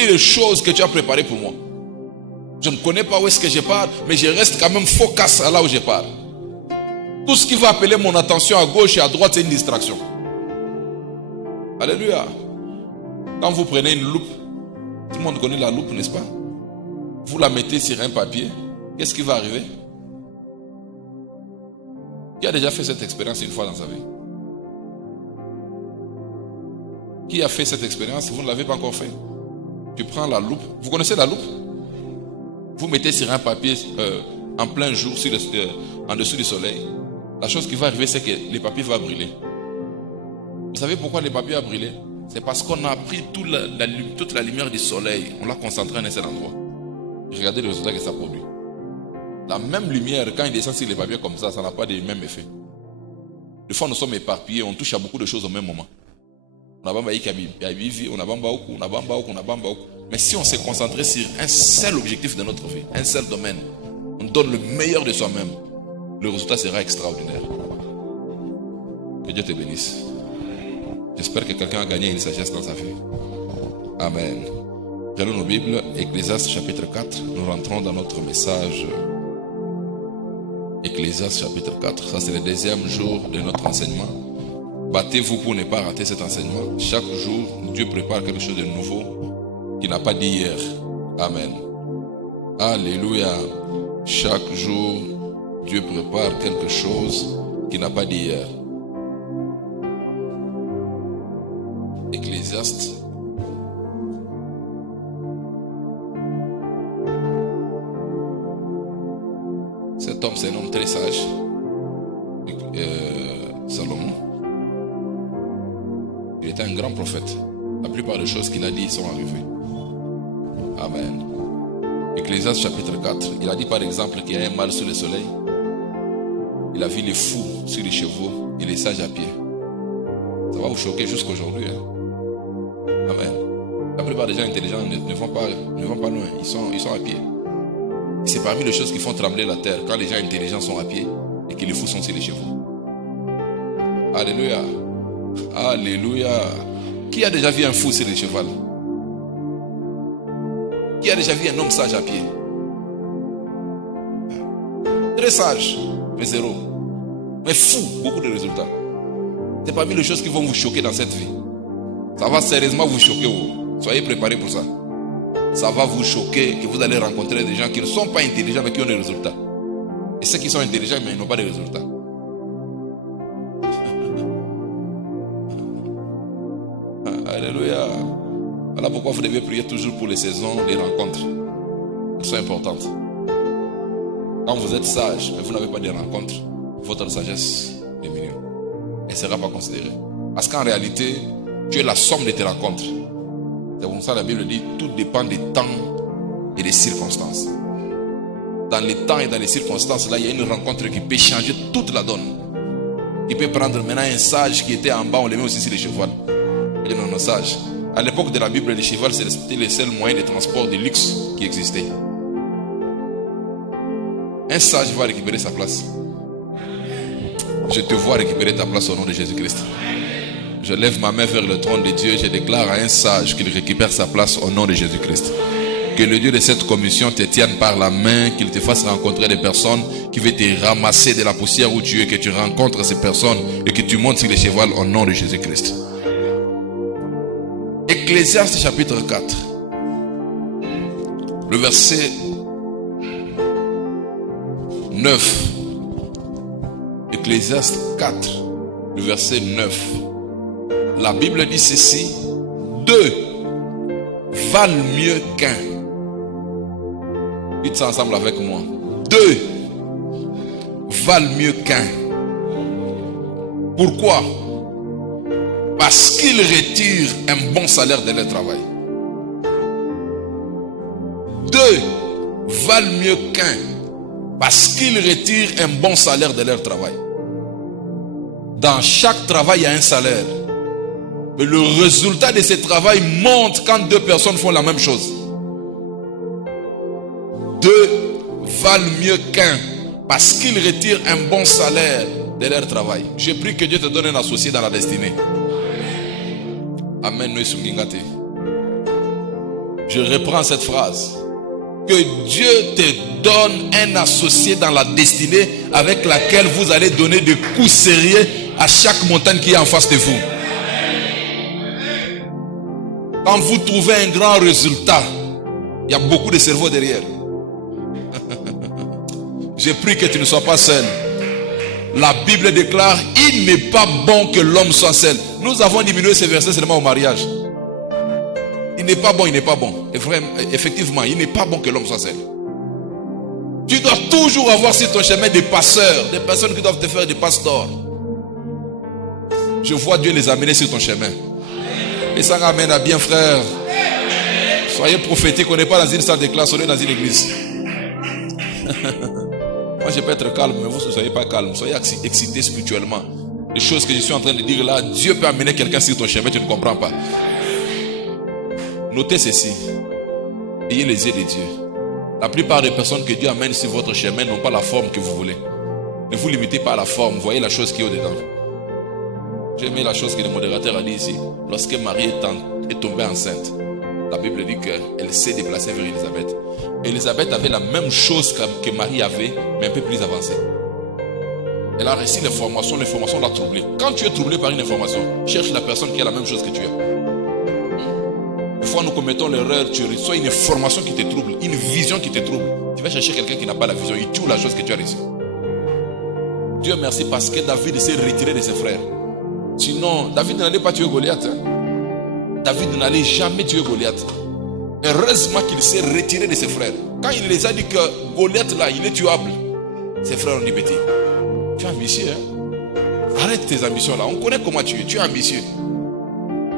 remplis les choses que tu as préparées pour moi. Je ne connais pas où est-ce que je pars, mais je reste quand même focus à là où je pars. Tout ce qui va appeler mon attention à gauche et à droite, c'est une distraction. Alléluia. Quand vous prenez une loupe, tout le monde connaît la loupe, n'est-ce pas? Vous la mettez sur un papier, qu'est-ce qui va arriver? Qui a déjà fait cette expérience une fois dans sa vie? Qui a fait cette expérience? Vous ne l'avez pas encore fait. Tu prends la loupe. Vous connaissez la loupe? Vous mettez sur un papier en plein jour en dessous du soleil. La chose qui va arriver, c'est que le papier va brûler. Vous savez pourquoi le papier a brûlé? C'est parce qu'on a pris toute la lumière du soleil. On l'a concentré en un seul endroit. Regardez le résultat que ça produit. La même lumière, quand il descend sur les papiers comme ça n'a pas le même effet. Des fois, nous sommes éparpillés, on touche à beaucoup de choses au même moment. Mais si on s'est concentré sur un seul objectif de notre vie, un seul domaine, on donne le meilleur de soi-même, le résultat sera extraordinaire. Que Dieu te bénisse. J'espère que quelqu'un a gagné une sagesse dans sa vie. Amen. Prenons nos Bibles, Ecclésiaste chapitre 4. Nous rentrons dans notre message. Ecclésiaste chapitre 4. Ça, c'est le deuxième jour de notre enseignement. Battez-vous pour ne pas rater cet enseignement. Chaque jour, Dieu prépare quelque chose de nouveau qu'il n'a pas dit hier. Amen. Alléluia. Chaque jour, Dieu prépare quelque chose qu'il n'a pas dit hier. Ecclésiaste. Cet homme, c'est un homme très sage. Salomon. Il était un grand prophète. La plupart des choses qu'il a dit sont arrivées. Amen. Ecclésiaste chapitre 4. Il a dit par exemple qu'il y a un mâle sous le soleil. Il a vu les fous sur les chevaux et les sages à pied. Ça va vous choquer jusqu'aujourd'hui. Amen. La plupart des gens intelligents ne vont pas loin. Ils sont à pied. C'est parmi les choses qui font trembler la terre quand les gens intelligents sont à pied et que les fous sont sur les chevaux. Alléluia. Alléluia. Qui a déjà vu un fou sur le cheval? Qui a déjà vu un homme sage à pied? Très sage, mais zéro. Mais fou, beaucoup de résultats. C'est parmi les choses qui vont vous choquer dans cette vie. Ça va sérieusement vous choquer. Soyez préparés pour ça. Ça va vous choquer que vous allez rencontrer des gens qui ne sont pas intelligents mais qui ont des résultats. Et ceux qui sont intelligents mais ils n'ont pas de résultats. Alléluia. Voilà pourquoi vous devez prier toujours pour les saisons, les rencontres. Elles sont importantes. Quand vous êtes sage mais vous n'avez pas de rencontres, votre sagesse diminue. Elle ne sera pas considérée. Parce qu'en réalité, tu es la somme de tes rencontres. C'est pour ça que la Bible dit tout dépend des temps et des circonstances. Dans les temps et dans les circonstances, là, il y a une rencontre qui peut changer toute la donne. Il peut prendre maintenant un sage qui était en bas, on le met aussi sur les chevaux. Il y a un sage. À l'époque de la Bible, les chevaux, c'était le seul moyen de transport de luxe qui existait. Un sage va récupérer sa place. Je te vois récupérer ta place au nom de Jésus-Christ. Je lève ma main vers le trône de Dieu. Je déclare à un sage qu'il récupère sa place au nom de Jésus-Christ. Que le Dieu de cette commission te tienne par la main, qu'il te fasse rencontrer des personnes qui veulent te ramasser de la poussière où tu es, que tu rencontres ces personnes et que tu montes sur les chevaux au nom de Jésus-Christ. Ecclésiaste chapitre 4. Le verset 9. Ecclésiaste 4. Le verset 9. La Bible dit ceci: deux valent mieux qu'un. Dites ça ensemble avec moi. Deux valent mieux qu'un. Pourquoi? Parce qu'ils retirent un bon salaire de leur travail. Deux valent mieux qu'un. Parce qu'ils retirent un bon salaire de leur travail. Dans chaque travail, il y a un salaire. Mais le résultat de ce travail monte quand deux personnes font la même chose. Deux valent mieux qu'un parce qu'ils retirent un bon salaire de leur travail. Je prie que Dieu te donne un associé dans la destinée. Amen. Je reprends cette phrase. Que Dieu te donne un associé dans la destinée avec laquelle vous allez donner des coups sérieux à chaque montagne qui est en face de vous. Quand vous trouvez un grand résultat, il y a beaucoup de cerveau derrière. Je prie que tu ne sois pas seul. La Bible déclare, il n'est pas bon que l'homme soit seul. Nous avons diminué ces versets seulement au mariage. Il n'est pas bon, il n'est pas bon. Et vraiment, effectivement, il n'est pas bon que l'homme soit seul. Tu dois toujours avoir sur ton chemin des passeurs, des personnes qui doivent te faire des pasteurs. Je vois Dieu les amener sur ton chemin. Et ça ramène à bien, frère. Soyez prophétiques, on n'est pas dans une salle de classe, on est dans une église. Moi, je peux être calme, mais vous ne soyez pas calme. Soyez excités spirituellement. Les choses que je suis en train de dire là, Dieu peut amener quelqu'un sur ton chemin, tu ne comprends pas. Notez ceci. Ayez les yeux de Dieu. La plupart des personnes que Dieu amène sur votre chemin n'ont pas la forme que vous voulez. Ne vous limitez pas à la forme, voyez la chose qui est au-dedans. J'ai aimé la chose que le modérateur a dit ici. Lorsque Marie est tombée enceinte, la Bible dit qu'elle s'est déplacée vers Élisabeth. Élisabeth avait la même chose que Marie avait, mais un peu plus avancée. Elle a reçu l'information l'a troublée. Quand tu es troublé par une information, cherche la personne qui a la même chose que tu as. Des fois, nous commettons l'erreur, tu reçois une information qui te trouble, une vision qui te trouble. Tu vas chercher quelqu'un qui n'a pas la vision, il tue la chose que tu as reçue. Dieu merci parce que David s'est retiré de ses frères. Sinon, David n'allait pas tuer Goliath. David n'allait jamais tuer Goliath. Heureusement qu'il s'est retiré de ses frères. Quand il les a dit que Goliath là, il est tuable, ses frères ont dit, petit, tu es ambitieux, hein? Arrête tes ambitions là, on connaît comment tu es ambitieux.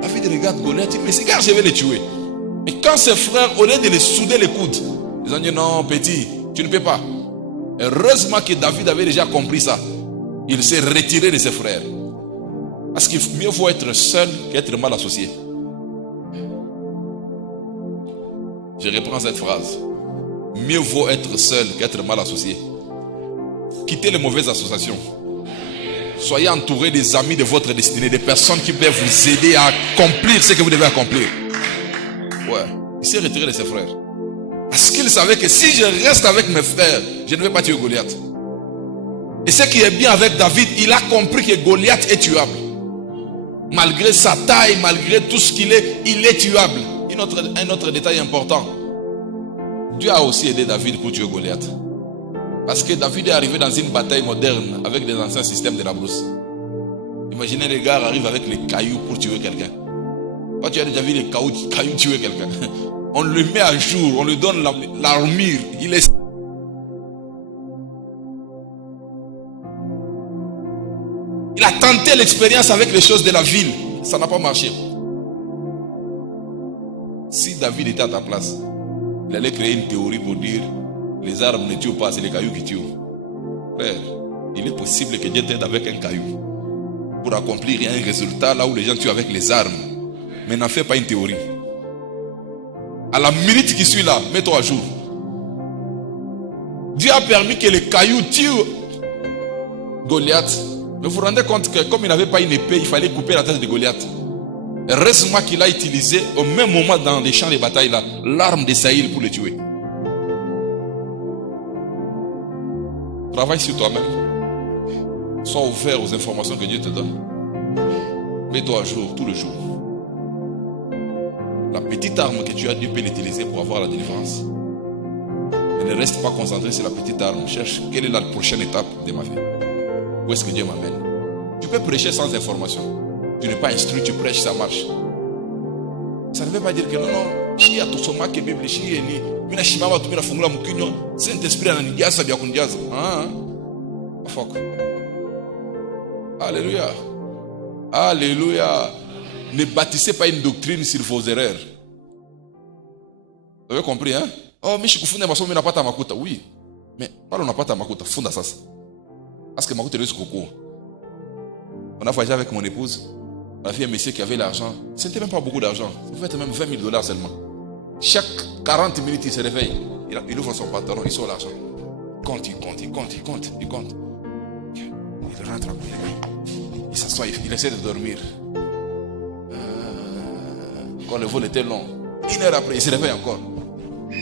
David regarde Goliath, il dit, mais ces gars, je vais les tuer. Et quand ses frères, au lieu de les souder les coudes, ils ont dit, non, petit, tu ne peux pas. Heureusement que David avait déjà compris ça. Il s'est retiré de ses frères. Parce qu'il mieux vaut être seul qu'être mal associé. Je reprends cette phrase. Mieux vaut être seul qu'être mal associé. Quittez les mauvaises associations. Soyez entouré des amis de votre destinée, des personnes qui peuvent vous aider à accomplir ce que vous devez accomplir. Ouais. Il s'est retiré de ses frères. Parce qu'il savait que si je reste avec mes frères, je ne vais pas tuer Goliath. Et ce qui est bien avec David, il a compris que Goliath est tuable. Malgré sa taille, malgré tout ce qu'il est, il est tuable. Un autre détail important. Dieu a aussi aidé David pour tuer Goliath. Parce que David est arrivé dans une bataille moderne avec des anciens systèmes de la brousse. Imaginez les gars arrivent avec les cailloux pour tuer quelqu'un. Quand tu as déjà vu les cailloux tuer quelqu'un, on le met à jour, on lui donne l'armure. Il a tenté l'expérience avec les choses de la ville. Ça n'a pas marché. Si David était à ta place, il allait créer une théorie pour dire les armes ne tuent pas, c'est les cailloux qui tuent. Frère, il est possible que Dieu t'aide avec un caillou pour accomplir un résultat là où les gens tuent avec les armes. Mais n'en fais pas une théorie. À la minute qui suit là, mets-toi à jour. Dieu a permis que les cailloux tuent Goliath. Mais vous vous rendez compte que comme il n'avait pas une épée, il fallait couper la tête de Goliath. Heureusement qu'il a utilisé au même moment dans les champs de bataille là, l'arme de Saïl pour le tuer. Travaille sur toi-même. Sois ouvert aux informations que Dieu te donne. Mets-toi à jour tout le jour. La petite arme que tu as, Dieu peut l'utiliser pour avoir la délivrance. Et ne reste pas concentré sur la petite arme. Cherche quelle est la prochaine étape de ma vie. Où est-ce que Dieu m'amène? Tu peux prêcher sans information. Tu n'es pas instruit, tu prêches, ça marche. Ça ne veut pas dire que non, si à tout ce moment que Bible si ni mina shimama tu mina fungula mkinyo Saint-Esprit ananijaza vya kunijaza. Fuck. Alléluia. Alléluia. Ne bâtissez pas une doctrine sur vos erreurs. Vous avez compris, hein? Oh, mais je suis fondé masomo mina pata makuta. Oui. Mais parle on pata makuta, funda sasa. Parce que makuta est coco. On a voyagé avec mon épouse. On a vu un monsieur qui avait l'argent. Ce n'était même pas beaucoup d'argent. Ça fait même $20,000 seulement. Chaque 40 minutes, il se réveille. Il ouvre son pantalon, il sort l'argent. Il compte. Il rentre à il s'assoit, il essaie de dormir. Quand le vol était long, 1 heure après, il se réveille encore.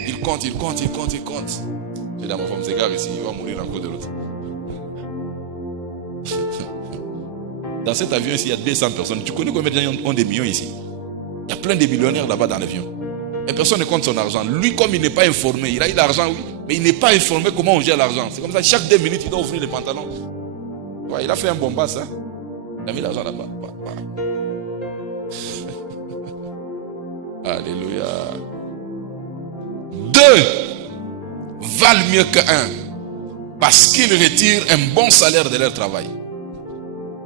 Il compte. J'ai dit à ma femme, c'est grave ici, il va mourir en cours de route. Dans cet avion ici, il y a 200 personnes. Tu connais combien de gens ont des millions ici? Il y a plein de millionnaires là-bas dans l'avion. Et personne ne compte son argent. Lui, comme il n'est pas informé, il a eu l'argent, oui, mais il n'est pas informé comment on gère l'argent. C'est comme ça, chaque 2 minutes, il doit ouvrir les pantalons. Ouais, il a fait un bombasse, hein. Il a mis l'argent là-bas. Alléluia. 2 valent mieux qu'un, parce qu'ils retirent un bon salaire de leur travail.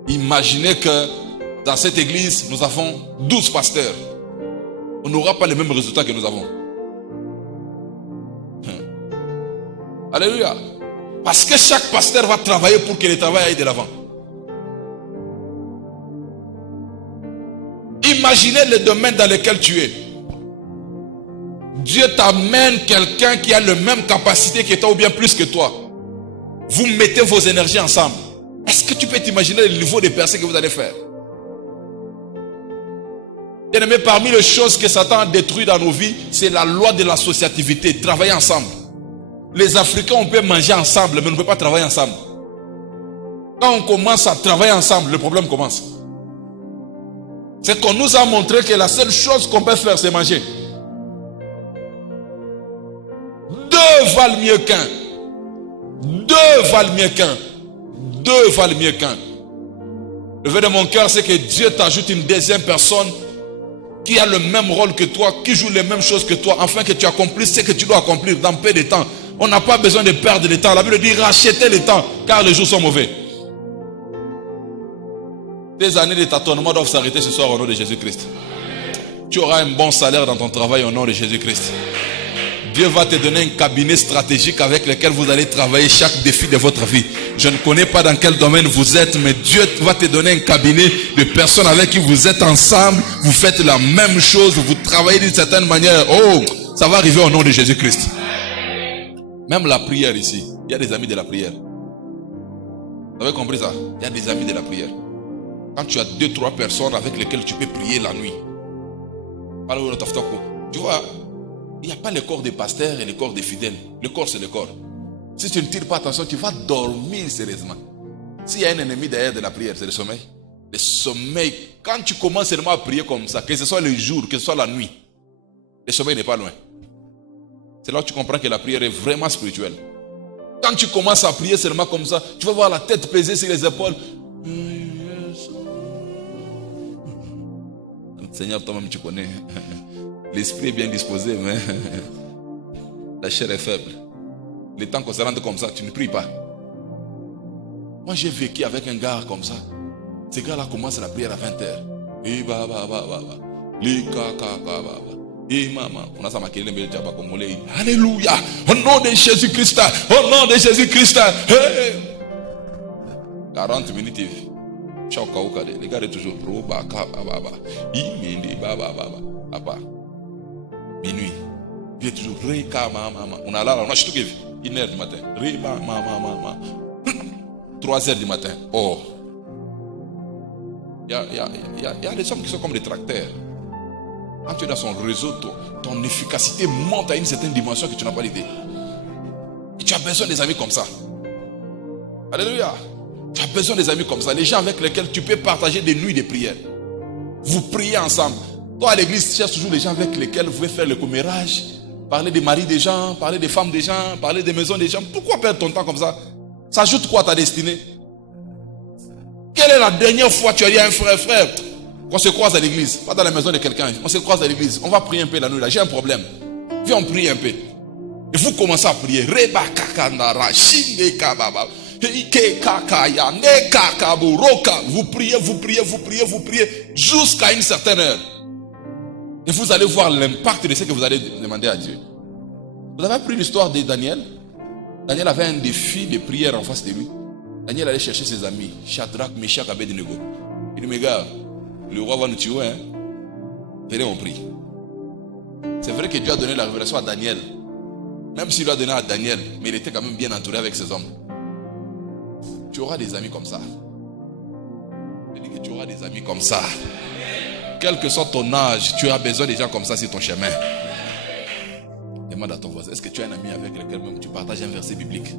Imaginez que dans cette église, nous avons 12 pasteurs. On n'aura pas les mêmes résultats que nous avons. Alléluia. Parce que chaque pasteur va travailler pour que le travail aille de l'avant. Imaginez le domaine dans lequel tu es. Dieu t'amène quelqu'un qui a la même capacité que toi ou bien plus que toi. Vous mettez vos énergies ensemble. Est-ce que tu peux t'imaginer le niveau de percées que vous allez faire? Bien-aimé, parmi les choses que Satan a détruites dans nos vies, c'est la loi de l'associativité, travailler ensemble. Les Africains, on peut manger ensemble, mais on ne peut pas travailler ensemble. Quand on commence à travailler ensemble, le problème commence. C'est qu'on nous a montré que la seule chose qu'on peut faire, c'est manger. 2 valent mieux qu'un. 2 valent mieux qu'un. 2 valent mieux qu'un. Le vœu de mon cœur, c'est que Dieu t'ajoute une deuxième personne qui a le même rôle que toi, qui joue les mêmes choses que toi, afin que tu accomplisses ce que tu dois accomplir dans peu de temps. On n'a pas besoin de perdre le temps. La Bible dit rachetez le temps, car les jours sont mauvais. Tes années de tâtonnement doivent s'arrêter ce soir au nom de Jésus-Christ. Tu auras un bon salaire dans ton travail au nom de Jésus-Christ. Dieu va te donner un cabinet stratégique avec lequel vous allez travailler chaque défi de votre vie. Je ne connais pas dans quel domaine vous êtes, mais Dieu va te donner un cabinet de personnes avec qui vous êtes ensemble, vous faites la même chose, vous travaillez d'une certaine manière. Oh, ça va arriver au nom de Jésus-Christ. Même la prière ici, il y a des amis de la prière. Vous avez compris ça? Il y a des amis de la prière. Quand tu as 2-3 personnes avec lesquelles tu peux prier la nuit. Tu vois, il n'y a pas le corps des pasteurs et le corps des fidèles. Le corps, c'est le corps. Si tu ne tires pas attention, tu vas dormir sérieusement. S'il y a un ennemi derrière de la prière, c'est le sommeil. Le sommeil, quand tu commences seulement à prier comme ça, que ce soit le jour, que ce soit la nuit, le sommeil n'est pas loin. C'est là où tu comprends que la prière est vraiment spirituelle. Quand tu commences à prier seulement comme ça, tu vas voir la tête pesée sur les épaules. Seigneur, toi-même tu connais. L'esprit est bien disposé, mais la chair est faible. Le temps qu'on se rende comme ça, tu ne pries pas. Moi, j'ai vécu avec un gars comme ça. Ce gars-là commence la prière à 20h. Alléluia. Au nom de Jésus-Christ. Au nom de Jésus-Christ. 40 minutes. Les gars sont toujours minuit. Il est toujours on a là, on a tout 1h du matin. 3h du matin. Oh. Il y a des hommes qui sont comme des tracteurs. Quand tu es dans son réseau, ton efficacité monte à une certaine dimension que tu n'as pas l'idée. Et tu as besoin des amis comme ça. Alléluia. Tu as besoin des amis comme ça. Les gens avec lesquels tu peux partager des nuits de prière. Vous priez ensemble. Toi à l'église, tu cherches toujours les gens avec lesquels vous pouvez faire le commérage, parler des maris des gens, parler des femmes des gens, parler des maisons des gens. Pourquoi perdre ton temps comme ça? Ça ajoute quoi à ta destinée? Quelle est la dernière fois que tu as dit à un frère, qu'on se croise à l'église, pas dans la maison de quelqu'un, on se croise à l'église, on va prier un peu la nuit là, j'ai un problème. Viens, on prie un peu. Et vous commencez à prier. Vous priez, jusqu'à une certaine heure. Et vous allez voir l'impact de ce que vous allez demander à Dieu. Vous avez appris l'histoire de Daniel? Daniel avait un défi de prière en face de lui. Daniel allait chercher ses amis, Shadrach, Meshach, Abednego. Il dit, mes gars, le roi va nous tuer, hein? Venez, on prie. C'est vrai que Dieu a donné la révélation à Daniel. Même s'il l'a donné à Daniel, mais il était quand même bien entouré avec ses hommes. Tu auras des amis comme ça. Je dis que tu auras des amis comme ça. quel que soit ton âge, tu as besoin des gens comme ça sur ton chemin. Demande à ton voisin, est-ce que tu as un ami avec lequel même tu partages un verset biblique?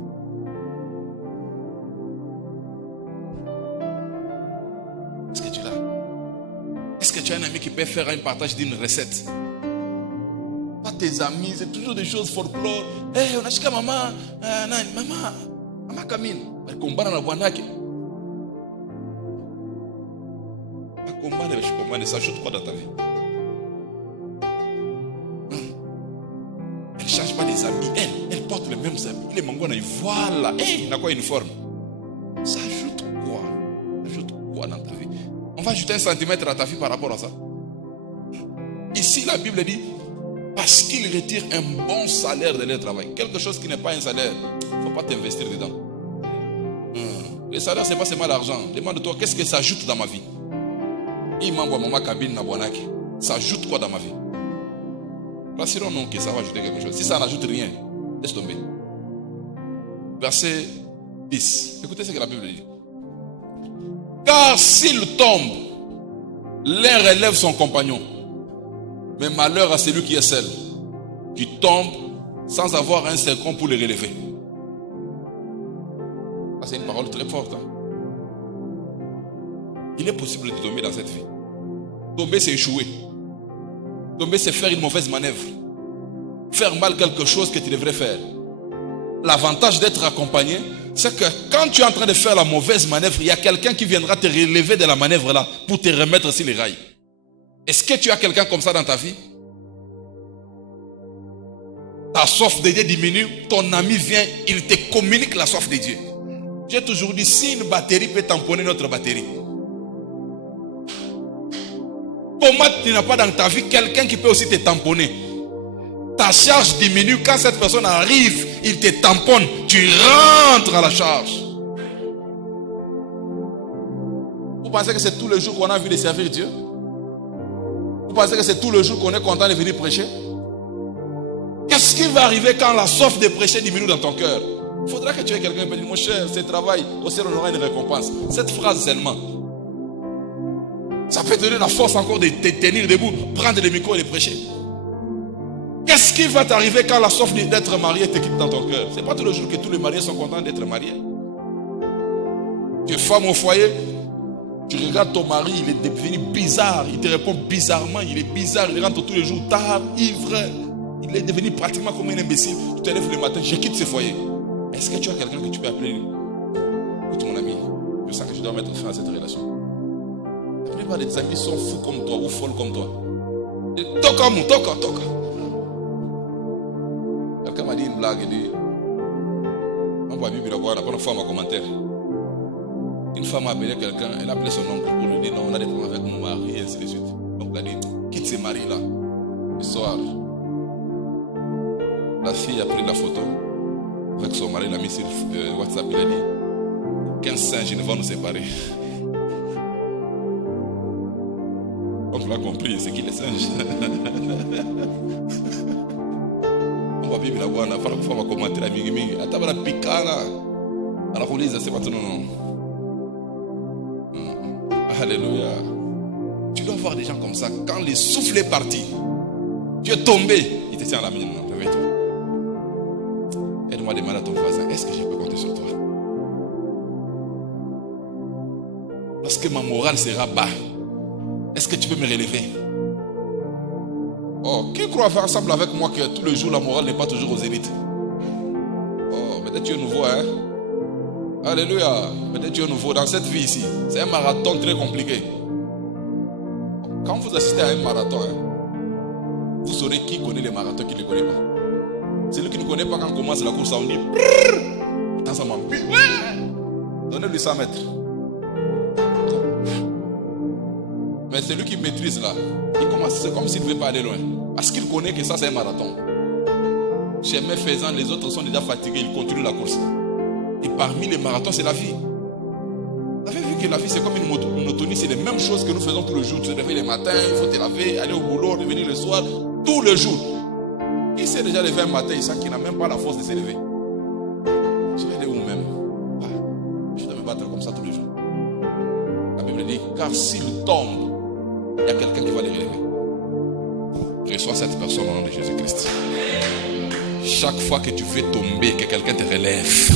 Est-ce que tu l'as? Est-ce que tu as un ami qui peut faire un partage d'une recette? Pas tes amis, c'est toujours des choses folklore. On a chica maman, maman Camille. Elle combat dans la boîte. Ça ajoute quoi dans ta vie? Elle ne change pas des amis. Elle porte les mêmes amis. Les mangos, voilà. Il a quoi une forme? Ça ajoute quoi? Ça ajoute quoi dans ta vie? On va ajouter 1 centimètre à ta vie par rapport à ça. Ici, la Bible dit, parce qu'ils retirent un bon salaire de leur travail. Quelque chose qui n'est pas un salaire, il ne faut pas t'investir dedans. Le salaire, ce n'est pas seulement l'argent. Demande-toi, qu'est-ce que ça ajoute dans ma vie? Il m'envoie maman cabine na bonaki. Ça ajoute quoi dans ma vie? Rassurons non que ça va ajouter quelque chose. Si ça n'ajoute rien, laisse tomber. Verset 10. Écoutez ce que la Bible dit. Car s'il tombe, l'un relève son compagnon. Mais malheur à celui qui est seul, qui tombe sans avoir un second pour le relever. Ça, c'est une parole très forte. Il est possible de tomber dans cette vie. Tomber, c'est échouer. Tomber, c'est faire une mauvaise manœuvre. Faire mal quelque chose que tu devrais faire. L'avantage d'être accompagné, c'est que quand tu es en train de faire la mauvaise manœuvre, il y a quelqu'un qui viendra te relever de la manœuvre là pour te remettre sur les rails. Est-ce que tu as quelqu'un comme ça dans ta vie? Ta soif de Dieu diminue, ton ami vient, il te communique la soif de Dieu. J'ai toujours dit, si une batterie peut tamponner notre batterie, comment tu n'as pas dans ta vie quelqu'un qui peut aussi te tamponner? Ta charge diminue quand cette personne arrive, il te tamponne, tu rentres à la charge. Vous pensez que c'est tous les jours qu'on a envie de servir Dieu? Vous pensez que c'est tous les jours qu'on est content de venir prêcher? Qu'est-ce qui va arriver quand la soif de prêcher diminue dans ton cœur? Il faudra que tu aies quelqu'un qui peut dire, mon cher, c'est travail, au ciel on aura une récompense. Cette phrase seulement, ça peut te donner la force encore de te tenir debout, prendre le micro et le prêcher. Qu'est-ce qui va t'arriver quand la soif d'être marié te quitte dans ton cœur? Ce n'est pas tous les jours que tous les mariés sont contents d'être mariés. Tu es femme au foyer, tu regardes ton mari, il est devenu bizarre, il te répond bizarrement, il est bizarre, il rentre tous les jours tard, ivre, il est devenu pratiquement comme un imbécile. Tu te lèves le matin, je quitte ce foyer. Est-ce que tu as quelqu'un que tu peux appeler? Écoute mon ami, je sens que je dois mettre fin à cette relation. La plupart des amis sont fous comme toi ou folles comme toi. Toka. Quelqu'un m'a dit une blague, il dit, on voit la Bible là-bas, on a une femme en commentaire. Une femme a appelé quelqu'un, elle a appelé son oncle pour lui dire non, on a des problèmes avec mon mari et ainsi de suite. Donc elle a dit, quitte ce mari-là. Le soir, la fille a pris la photo avec son mari, l'a mis sur WhatsApp, il a dit, 15 singes vont nous séparer. Donc on l'a compris, c'est qui les singes? On va vivre là-bas, on a parlé pour commenter la mingi. Attends, la picana. Alors on lise, c'est pas tout, non. Alléluia. Tu dois voir des gens comme ça. Quand le souffle est parti, tu es tombé, il te tient à la main. Réveille-toi. Aide-moi à demander à ton voisin, est-ce que je peux compter sur toi? Lorsque ma morale sera bas, est-ce que tu peux me relever? Oh, qui croit faire ensemble avec moi que tous les jours la morale n'est pas toujours aux élites? Oh, peut-être tu es nouveau, hein? Alléluia. Peut-être tu es nouveau dans cette vie ici. C'est un marathon très compliqué. Quand vous assistez à un marathon, vous saurez qui connaît les marathons, qui ne les connaît pas. Celui qui ne connaît pas, quand on commence la course, on dit dans sa main. Donnez-lui 100 mètres. Mais celui qui maîtrise là, il commence, c'est comme s'il ne veut pas aller loin. Parce qu'il connaît que ça c'est un marathon. Chemin faisant, les autres sont déjà fatigués, ils continuent la course. Et parmi les marathons, c'est la vie. Vous avez vu que la vie c'est comme une monotonie, c'est les mêmes choses que nous faisons tous les jours. Tu te réveilles le matin, il faut te laver, aller au boulot, revenir le soir, tous les jours. Il s'est déjà levé un matin, il sent qu'il n'a même pas la force de se lever. Je vais aller où même? Je dois me battre comme ça tous les jours. La Bible dit, car s'il tombe, il y a quelqu'un qui va les relever. Reçois cette personne au nom de Jésus-Christ. Chaque fois que tu veux tomber, que quelqu'un te relève.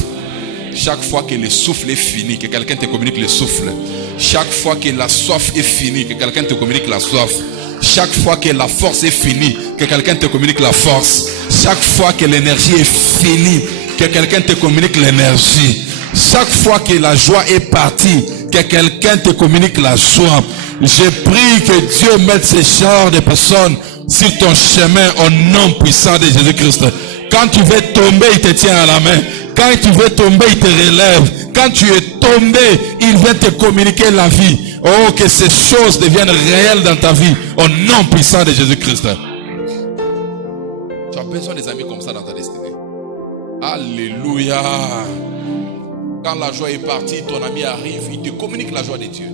Chaque fois que le souffle est fini, que quelqu'un te communique le souffle. Chaque fois que la soif est finie, que quelqu'un te communique la soif. Chaque fois que la force est finie, que quelqu'un te communique la force. Chaque fois que l'énergie est finie, que quelqu'un te communique l'énergie. Chaque fois que la joie est partie, que quelqu'un te communique la joie. Je prie que Dieu mette ce genre de personnes sur ton chemin au nom puissant de Jésus-Christ. Quand tu veux tomber, il te tient à la main. Quand tu veux tomber, il te relève. Quand tu es tombé, il vient te communiquer la vie. Oh, que ces choses deviennent réelles dans ta vie au nom puissant de Jésus-Christ. Tu as besoin des amis comme ça dans ta destinée. Alléluia. Quand la joie est partie, ton ami arrive, il te communique la joie de Dieu.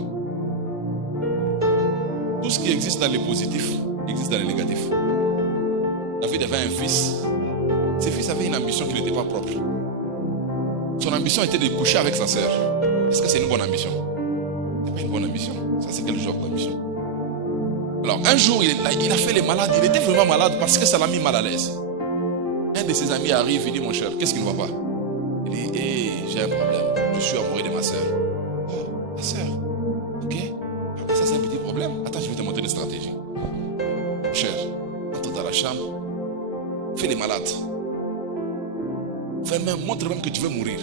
Tout ce qui existe dans le positif existe dans le négatif. David avait un fils. Ce fils avait une ambition qui n'était pas propre. Son ambition était de coucher avec sa sœur. Est-ce que c'est une bonne ambition? Ce n'est pas une bonne ambition. Ça, c'est quel genre d'ambition? Alors, un jour, il a fait les malades. Il était vraiment malade parce que ça l'a mis mal à l'aise. Un de ses amis arrive, il dit, mon cher, qu'est-ce qui ne va pas? Il dit, hey, j'ai un problème. Je suis amoureux de ma sœur. Oh, ta sœur? Ok. Ça, c'est un petit problème. Attends, je vais te montrer une stratégie. Cher, entre dans la chambre. Fais les malades. Montre même que tu veux mourir.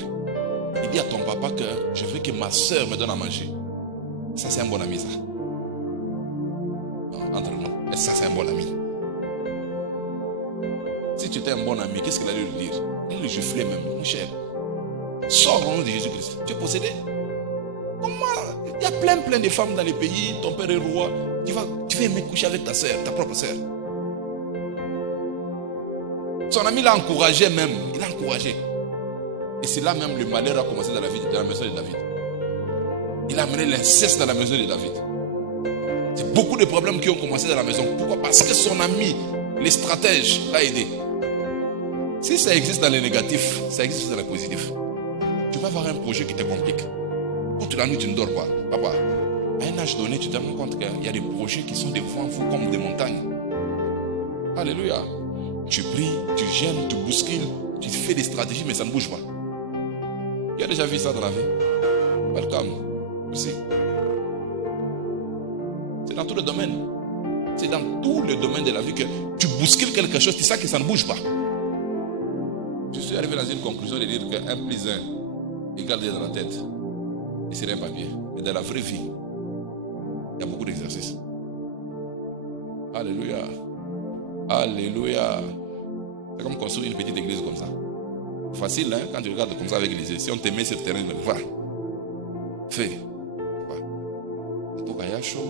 Il dit à ton papa que je veux que ma soeur me donne à manger. Ça, c'est un bon ami, ça. Non, entre nous. Ça, c'est un bon ami. Si tu étais un bon ami, qu'est-ce qu'il allait lui dire? Il le giflait même. Michel, sors au nom de Jésus-Christ. Tu es possédé? Comment? Il y a plein de femmes dans les pays. Ton père est roi. Tu vas aimer coucher avec ta soeur, ta propre soeur. Son ami l'a encouragé même. Il l'a encouragé. Et c'est là même le malheur a commencé dans la maison de David. Il a amené l'inceste dans la maison de David. C'est beaucoup de problèmes qui ont commencé dans la maison. Pourquoi? Parce que son ami, les stratèges, l'a aidé. Si ça existe dans le négatif, ça existe dans le positif. Tu vas avoir un projet qui te complique. Toute la nuit, tu ne dors pas. Papa, à un âge donné, tu te rends compte qu'il y a des projets qui sont devant vous comme des montagnes. Alléluia. Tu pries, tu gênes, tu bouscules, tu fais des stratégies, mais ça ne bouge pas. Qui a déjà vu ça dans la vie? Welcome. Aussi. C'est dans tout le domaine. C'est dans tout le domaine de la vie que tu bouscules quelque chose, tu sais que ça ne bouge pas. Je suis arrivé dans une conclusion de dire qu'un plus 1 égale 2 dans la tête. Et c'est un papier. Mais dans la vraie vie, il y a beaucoup d'exercices. Alléluia. Alléluia. C'est comme construire une petite église comme ça. Facile, hein, quand tu regardes comme ça avec les yeux. Si on te met sur le terrain, va. Fais. Va. C'est tout gaillard chaud.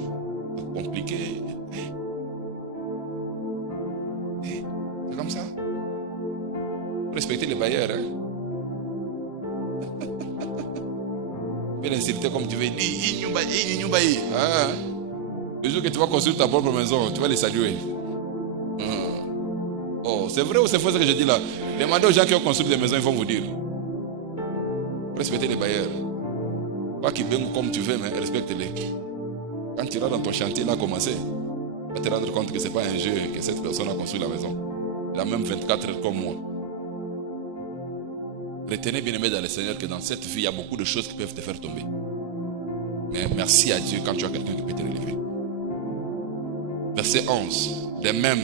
C'est compliqué. C'est comme ça. Respectez les bailleurs. Hein. Bien insulter comme tu veux. Le jour que tu vas construire ta propre maison, tu vas les saluer. Oh, c'est vrai ou c'est faux ce que je dis là? Demandez aux gens qui ont construit des maisons, ils vont vous dire. Respectez les bailleurs. Pas qu'ils baignent comme tu veux, mais respecte-les. Quand tu iras dans ton chantier, là, commencer, tu vas te rendre compte que ce n'est pas un jeu, que cette personne a construit la maison. Il a même 24 heures comme moi. Retenez bien aimé dans le Seigneur que dans cette vie, il y a beaucoup de choses qui peuvent te faire tomber. Mais merci à Dieu quand tu as quelqu'un qui peut te relever. Verset 11. De même,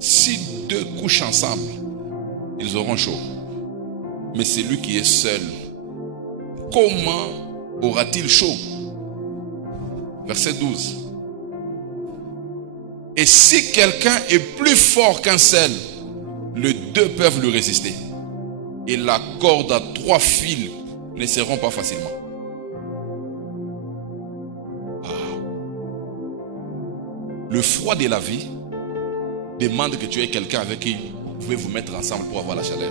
si 2 couchent ensemble, ils auront chaud. Mais celui qui est seul, comment aura-t-il chaud? Verset 12. Et si quelqu'un est plus fort qu'un seul, les 2 peuvent lui résister. Et la corde à 3 fils ne seront pas facilement. Le froid de la vie demande que tu aies quelqu'un avec qui vous pouvez vous mettre ensemble pour avoir la chaleur.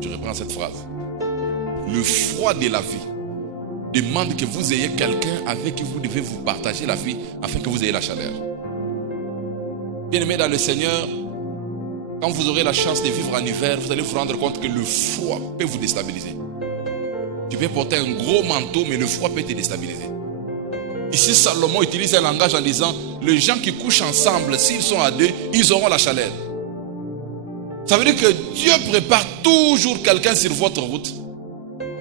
Je reprends cette phrase. Le froid de la vie demande que vous ayez quelqu'un avec qui vous devez vous partager la vie afin que vous ayez la chaleur. Bien-aimés dans le Seigneur, quand vous aurez la chance de vivre en hiver, vous allez vous rendre compte que le froid peut vous déstabiliser. Tu peux porter un gros manteau, mais le froid peut te déstabiliser. Ici, Salomon utilise un langage en disant, les gens qui couchent ensemble, s'ils sont à deux, ils auront la chaleur. Ça veut dire que Dieu prépare toujours quelqu'un sur votre route.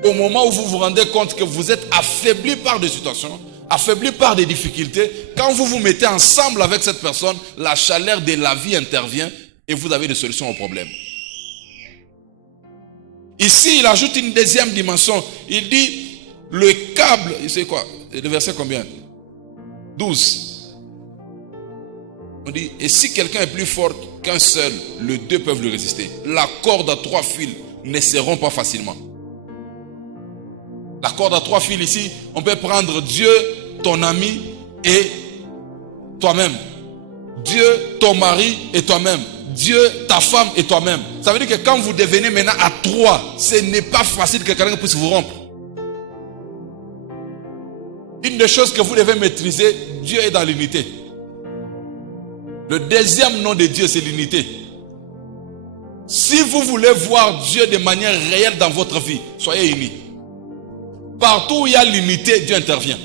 Au moment où vous vous rendez compte que vous êtes affaibli par des situations, affaibli par des difficultés, quand vous vous mettez ensemble avec cette personne, la chaleur de la vie intervient et vous avez des solutions aux problèmes. Ici, il ajoute une deuxième dimension. Il dit, le câble, c'est quoi? Le verset combien? 12. On dit, et si quelqu'un est plus fort qu'un seul, les deux peuvent le résister. La corde à 3 fils ne se rompt pas facilement. La corde à 3 fils ici, on peut prendre Dieu, ton ami et toi-même. Dieu, ton mari et toi-même. Dieu, ta femme et toi-même. Ça veut dire que quand vous devenez maintenant à 3, ce n'est pas facile que quelqu'un puisse vous rompre. Une des choses que vous devez maîtriser, Dieu est dans l'unité. Le deuxième nom de Dieu, c'est l'unité. Si vous voulez voir Dieu de manière réelle dans votre vie, soyez unis. Partout où il y a l'unité, Dieu intervient.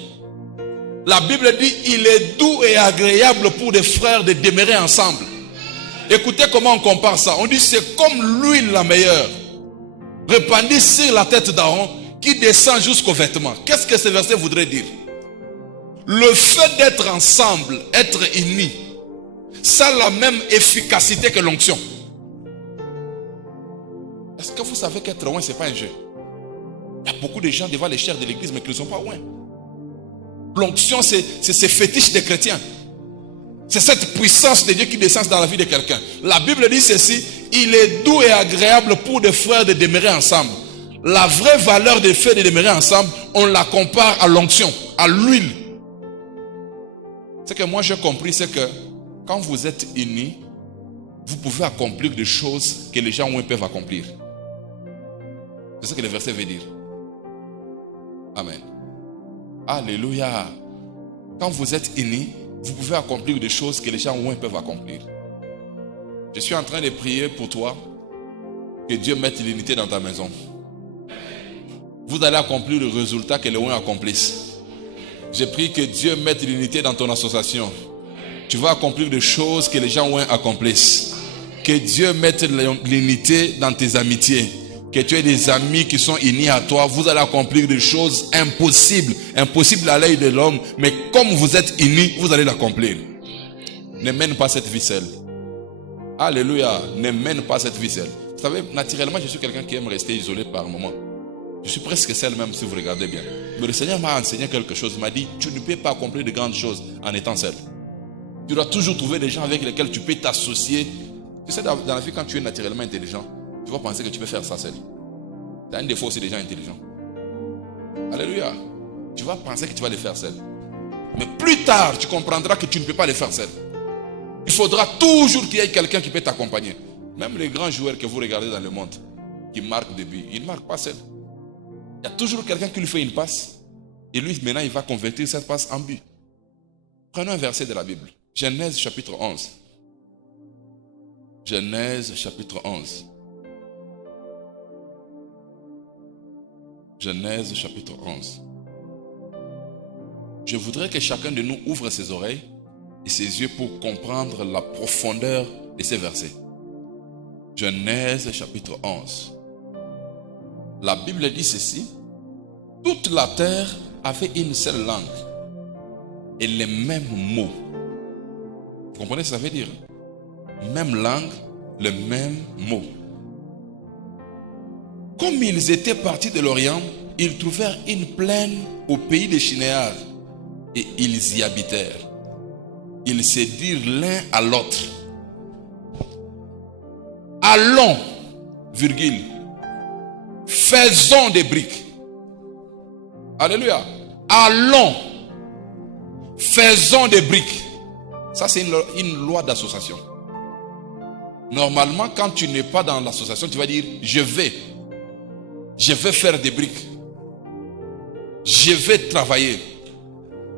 La Bible dit, il est doux et agréable pour des frères de demeurer ensemble. Écoutez comment on compare ça. On dit, c'est comme l'huile la meilleure, répandue sur la tête d'Aaron, qui descend jusqu'aux vêtements. Qu'est-ce que ce verset voudrait dire? Le fait d'être ensemble, être unis, ça a la même efficacité que l'onction. Est-ce que vous savez qu'être loin, ce n'est pas un jeu? Il y a beaucoup de gens devant les chairs de l'église, mais qui ne sont pas loin. L'onction, c'est ces fétiches des chrétiens. C'est cette puissance de Dieu qui descend dans la vie de quelqu'un. La Bible dit ceci, il est doux et agréable pour des frères de demeurer ensemble. La vraie valeur des faits de demeurer ensemble, on la compare à l'onction, à l'huile. Ce que moi j'ai compris, c'est que quand vous êtes unis, vous pouvez accomplir des choses que les gens peuvent accomplir. C'est ce que le verset veut dire. Amen. Alléluia. Quand vous êtes unis, vous pouvez accomplir des choses que les gens peuvent accomplir. Je suis en train de prier pour toi, que Dieu mette l'unité dans ta maison. Vous allez accomplir le résultat que les gens accomplissent. Je prie que Dieu mette l'unité dans ton association. Tu vas accomplir des choses que les gens accomplissent. Que Dieu mette l'unité dans tes amitiés. Que tu aies des amis qui sont unis à toi. Vous allez accomplir des choses impossibles. Impossibles à l'œil de l'homme. Mais comme vous êtes unis, vous allez l'accomplir. Ne mène pas cette vie seule. Alléluia. Ne mène pas cette vie seule. Vous savez, naturellement, je suis quelqu'un qui aime rester isolé par moment. Je suis presque seul même si vous regardez bien. Mais le Seigneur m'a enseigné quelque chose. Il m'a dit, tu ne peux pas accomplir de grandes choses en étant seul. Tu dois toujours trouver des gens avec lesquels tu peux t'associer. Tu sais, dans la vie, quand tu es naturellement intelligent, tu vas penser que tu peux faire ça seul. C'est un défaut aussi des gens intelligents. Alléluia. Tu vas penser que tu vas le faire seul. Mais plus tard, tu comprendras que tu ne peux pas le faire seul. Il faudra toujours qu'il y ait quelqu'un qui peut t'accompagner. Même les grands joueurs que vous regardez dans le monde, qui marquent des buts, ils ne marquent pas seul. Il y a toujours quelqu'un qui lui fait une passe. Et lui, maintenant, il va convertir cette passe en but. Prenons un verset de la Bible. Genèse chapitre 11. Genèse chapitre 11. Genèse chapitre 11. Je voudrais que chacun de nous ouvre ses oreilles et ses yeux pour comprendre la profondeur de ces versets. Genèse chapitre 11. La Bible dit ceci. Toute la terre avait une seule langue et les mêmes mots. Vous comprenez ce que ça veut dire? Même langue, les mêmes mots. Comme ils étaient partis de l'Orient, ils trouvèrent une plaine au pays des Shinéar et ils y habitèrent. Ils se dirent l'un à l'autre. Allons, virgule, faisons des briques. Alléluia. Allons, faisons des briques. Ça, c'est une loi d'association. Normalement, quand tu n'es pas dans l'association, tu vas dire, je vais faire des briques. Je vais travailler.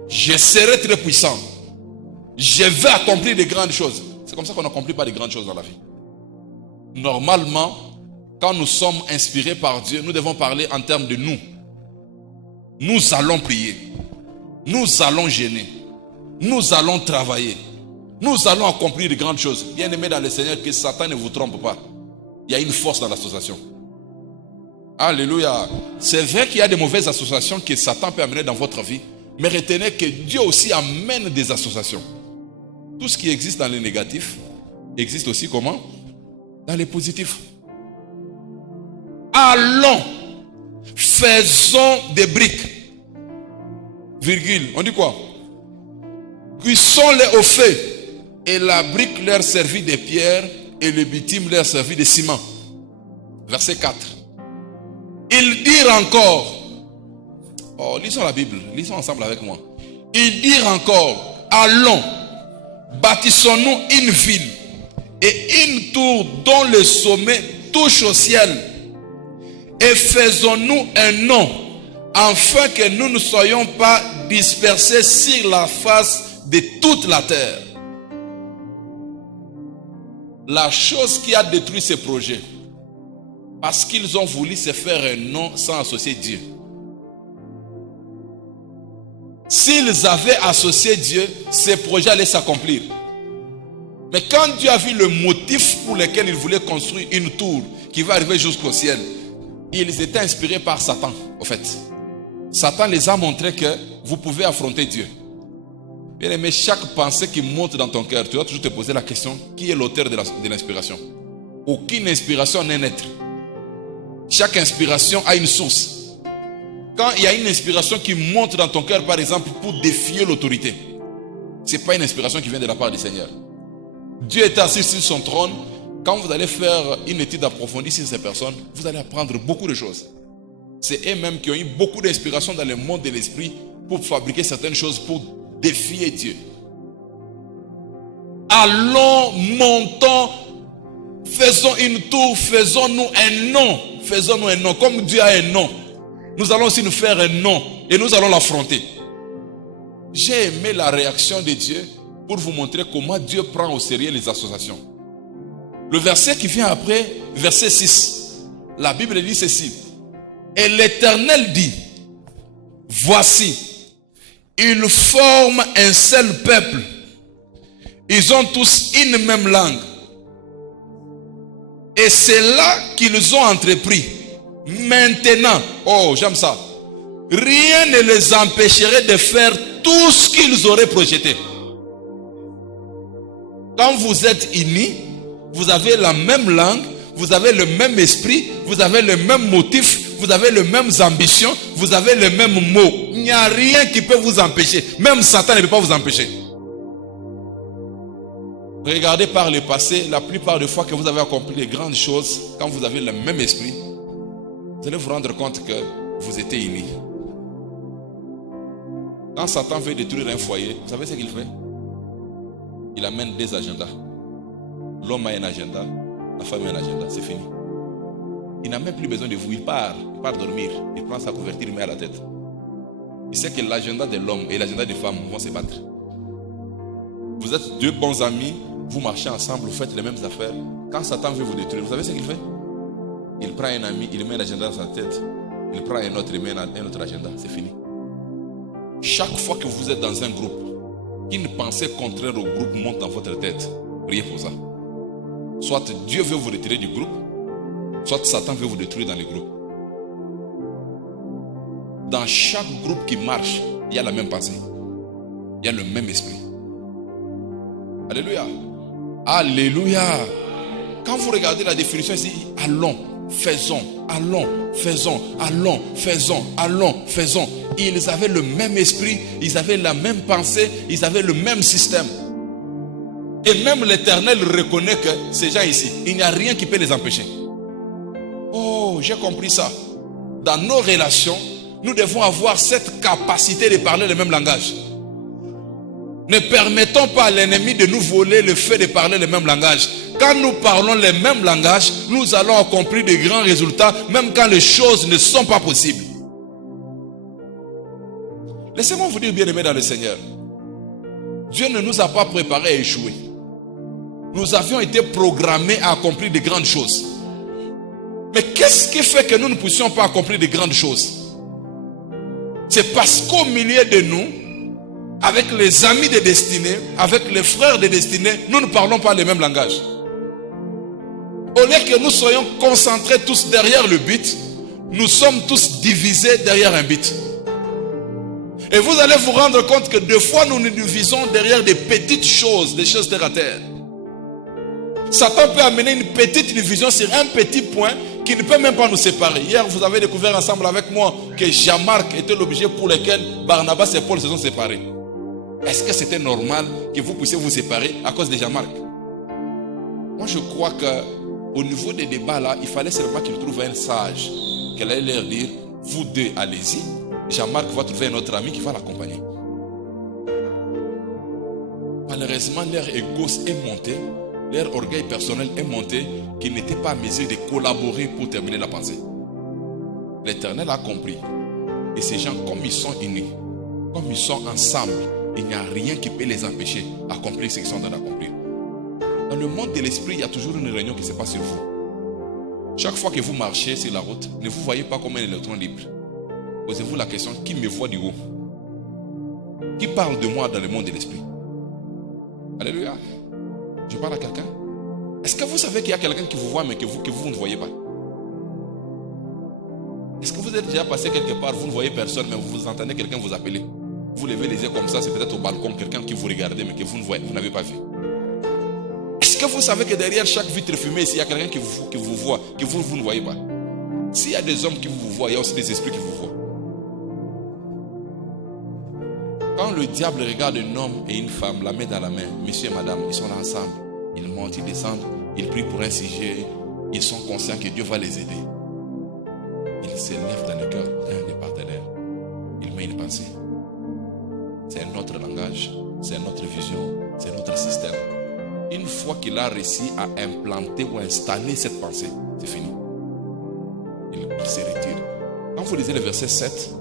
Je serai très puissant. Je vais accomplir de grandes choses. C'est comme ça qu'on n'accomplit pas de grandes choses dans la vie. Normalement, quand nous sommes inspirés par Dieu, nous devons parler en termes de nous. Nous allons prier. Nous allons gêner. Nous allons travailler. Nous allons accomplir de grandes choses. Bien-aimés dans le Seigneur, que Satan ne vous trompe pas. Il y a une force dans l'association. Alléluia. C'est vrai qu'il y a des mauvaises associations que Satan peut amener dans votre vie. Mais retenez que Dieu aussi amène des associations. Tout ce qui existe dans le négatif existe aussi comment? Dans les positifs. Allons, faisons des briques. Virgule. On dit quoi? Cuissons-les au feu. Et la brique leur servit de pierre et le bitume leur servit de ciment. Verset 4. Ils dirent encore. Oh, lisons la Bible. Lisons ensemble avec moi. Ils dirent encore. Allons, bâtissons-nous une ville et une tour dont le sommet touche au ciel. Et faisons-nous un nom, afin que nous ne soyons pas dispersés sur la face de toute la terre. La chose qui a détruit ce projet, parce qu'ils ont voulu se faire un nom sans associer Dieu. S'ils avaient associé Dieu, ce projet allait s'accomplir. Mais quand Dieu a vu le motif pour lequel il voulait construire une tour qui va arriver jusqu'au ciel, ils étaient inspirés par Satan, au fait. Satan les a montré que vous pouvez affronter Dieu. Bien aimé, chaque pensée qui monte dans ton cœur, tu dois toujours te poser la question, qui est l'auteur de l'inspiration? Aucune inspiration n'est neutre. Chaque inspiration a une source. Quand il y a une inspiration qui monte dans ton cœur, par exemple, pour défier l'autorité, ce n'est pas une inspiration qui vient de la part du Seigneur. Dieu est assis sur son trône. Quand vous allez faire une étude approfondie sur ces personnes, vous allez apprendre beaucoup de choses. C'est eux-mêmes qui ont eu beaucoup d'inspiration dans le monde de l'esprit pour fabriquer certaines choses, pour défier Dieu. Allons, montons, faisons une tour, faisons-nous un nom. Faisons-nous un nom. Comme Dieu a un nom, nous allons aussi nous faire un nom et nous allons l'affronter. J'ai aimé la réaction de Dieu pour vous montrer comment Dieu prend au sérieux les associations. Le verset qui vient après, verset 6, la Bible dit ceci. Et l'Éternel dit, voici, ils forment un seul peuple. Ils ont tous une même langue. Et c'est là qu'ils ont entrepris. Maintenant, oh j'aime ça, rien ne les empêcherait de faire tout ce qu'ils auraient projeté. Quand vous êtes unis, vous avez la même langue, vous avez le même esprit, vous avez le même motif, vous avez les mêmes ambitions, vous avez les mêmes mots. Il n'y a rien qui peut vous empêcher. Même Satan ne peut pas vous empêcher. Regardez par le passé, la plupart des fois que vous avez accompli de grandes choses, quand vous avez le même esprit, vous allez vous rendre compte que vous étiez unis. Quand Satan veut détruire un foyer, vous savez ce qu'il fait? Il amène des agendas. L'homme a un agenda, la femme a un agenda, c'est fini. Il n'a même plus besoin de vous, il part dormir, il prend sa couverture, il met à la tête. Il sait que l'agenda de l'homme et l'agenda des femmes vont se battre. Vous êtes deux bons amis, vous marchez ensemble, vous faites les mêmes affaires. Quand Satan veut vous détruire, vous savez ce qu'il fait? Il prend un ami, il met l'agenda dans sa tête. Il prend un autre, il met un autre agenda, c'est fini. Chaque fois que vous êtes dans un groupe, une pensée contraire au groupe monte dans votre tête, priez pour ça. Soit Dieu veut vous retirer du groupe, soit Satan veut vous détruire dans le groupe. Dans chaque groupe qui marche, il y a la même pensée. Il y a le même esprit. Alléluia. Alléluia. Quand vous regardez la définition ici, allons, faisons, allons, faisons, allons, faisons, allons, faisons. Ils avaient le même esprit, ils avaient la même pensée, ils avaient le même système. Et même l'Éternel reconnaît que ces gens ici, il n'y a rien qui peut les empêcher. Oh, j'ai compris ça. Dans nos relations, nous devons avoir cette capacité de parler le même langage. Ne permettons pas à l'ennemi de nous voler le fait de parler le même langage. Quand nous parlons le même langage, nous allons accomplir de grands résultats, même quand les choses ne sont pas possibles. Laissez-moi vous dire, bien-aimés dans le Seigneur, Dieu ne nous a pas préparés à échouer. Nous avions été programmés à accomplir de grandes choses. Mais qu'est-ce qui fait que nous ne puissions pas accomplir de grandes choses? C'est parce qu'au milieu de nous, avec les amis de destinée, avec les frères de destinée, nous ne parlons pas le même langage. Au lieu que nous soyons concentrés tous derrière le but, nous sommes tous divisés derrière un but. Et vous allez vous rendre compte que des fois nous nous divisons derrière des petites choses, des choses terre à terre. Satan peut amener une petite division sur un petit point qui ne peut même pas nous séparer. Hier, vous avez découvert ensemble avec moi que Jean-Marc était l'objet pour lequel Barnabas et Paul se sont séparés. Est-ce que c'était normal que vous puissiez vous séparer à cause de Jean-Marc? Moi, je crois qu'au niveau des débats là, il fallait seulement qu'il trouve un sage, qu'elle allait leur dire, vous deux, allez-y. Jean-Marc va trouver un autre ami qui va l'accompagner. Malheureusement, leur égo est monté, leur orgueil personnel est monté, qu'ils n'étaient pas à mesure de collaborer pour terminer la pensée. L'Éternel a compris. Et ces gens, comme ils sont unis, comme ils sont ensemble, il n'y a rien qui peut les empêcher d'accomplir ce qu'ils sont en train d'accomplir. Dans le monde de l'esprit, il y a toujours une réunion qui se passe sur vous. Chaque fois que vous marchez sur la route, ne vous voyez pas comme un électron libre. Posez-vous la question, qui me voit du haut? Qui parle de moi dans le monde de l'esprit? Alléluia. Je parle à quelqu'un. Est-ce que vous savez qu'il y a quelqu'un qui vous voit mais que vous ne voyez pas? Est-ce que vous êtes déjà passé quelque part, vous ne voyez personne mais vous entendez quelqu'un vous appeler? Vous levez les yeux comme ça, c'est peut-être au balcon quelqu'un qui vous regarde mais que vous n'avez pas vu. Est-ce que vous savez que derrière chaque vitre fumée, s'il y a quelqu'un qui vous voit, que vous ne voyez pas? S'il y a des hommes qui vous voient, il y a aussi des esprits qui vous voient. Quand le diable regarde un homme et une femme, la main dans la main, monsieur et madame, ils sont là ensemble, ils montent, ils descendent, ils prient pour un sujet, ils sont conscients que Dieu va les aider. Ils s'élèvent dans le cœur d'un des partenaires. Il met une pensée. C'est un autre langage, c'est une autre vision, c'est notre système. Une fois qu'il a réussi à implanter ou installer cette pensée, c'est fini. Il se retire. Quand vous lisez le verset 7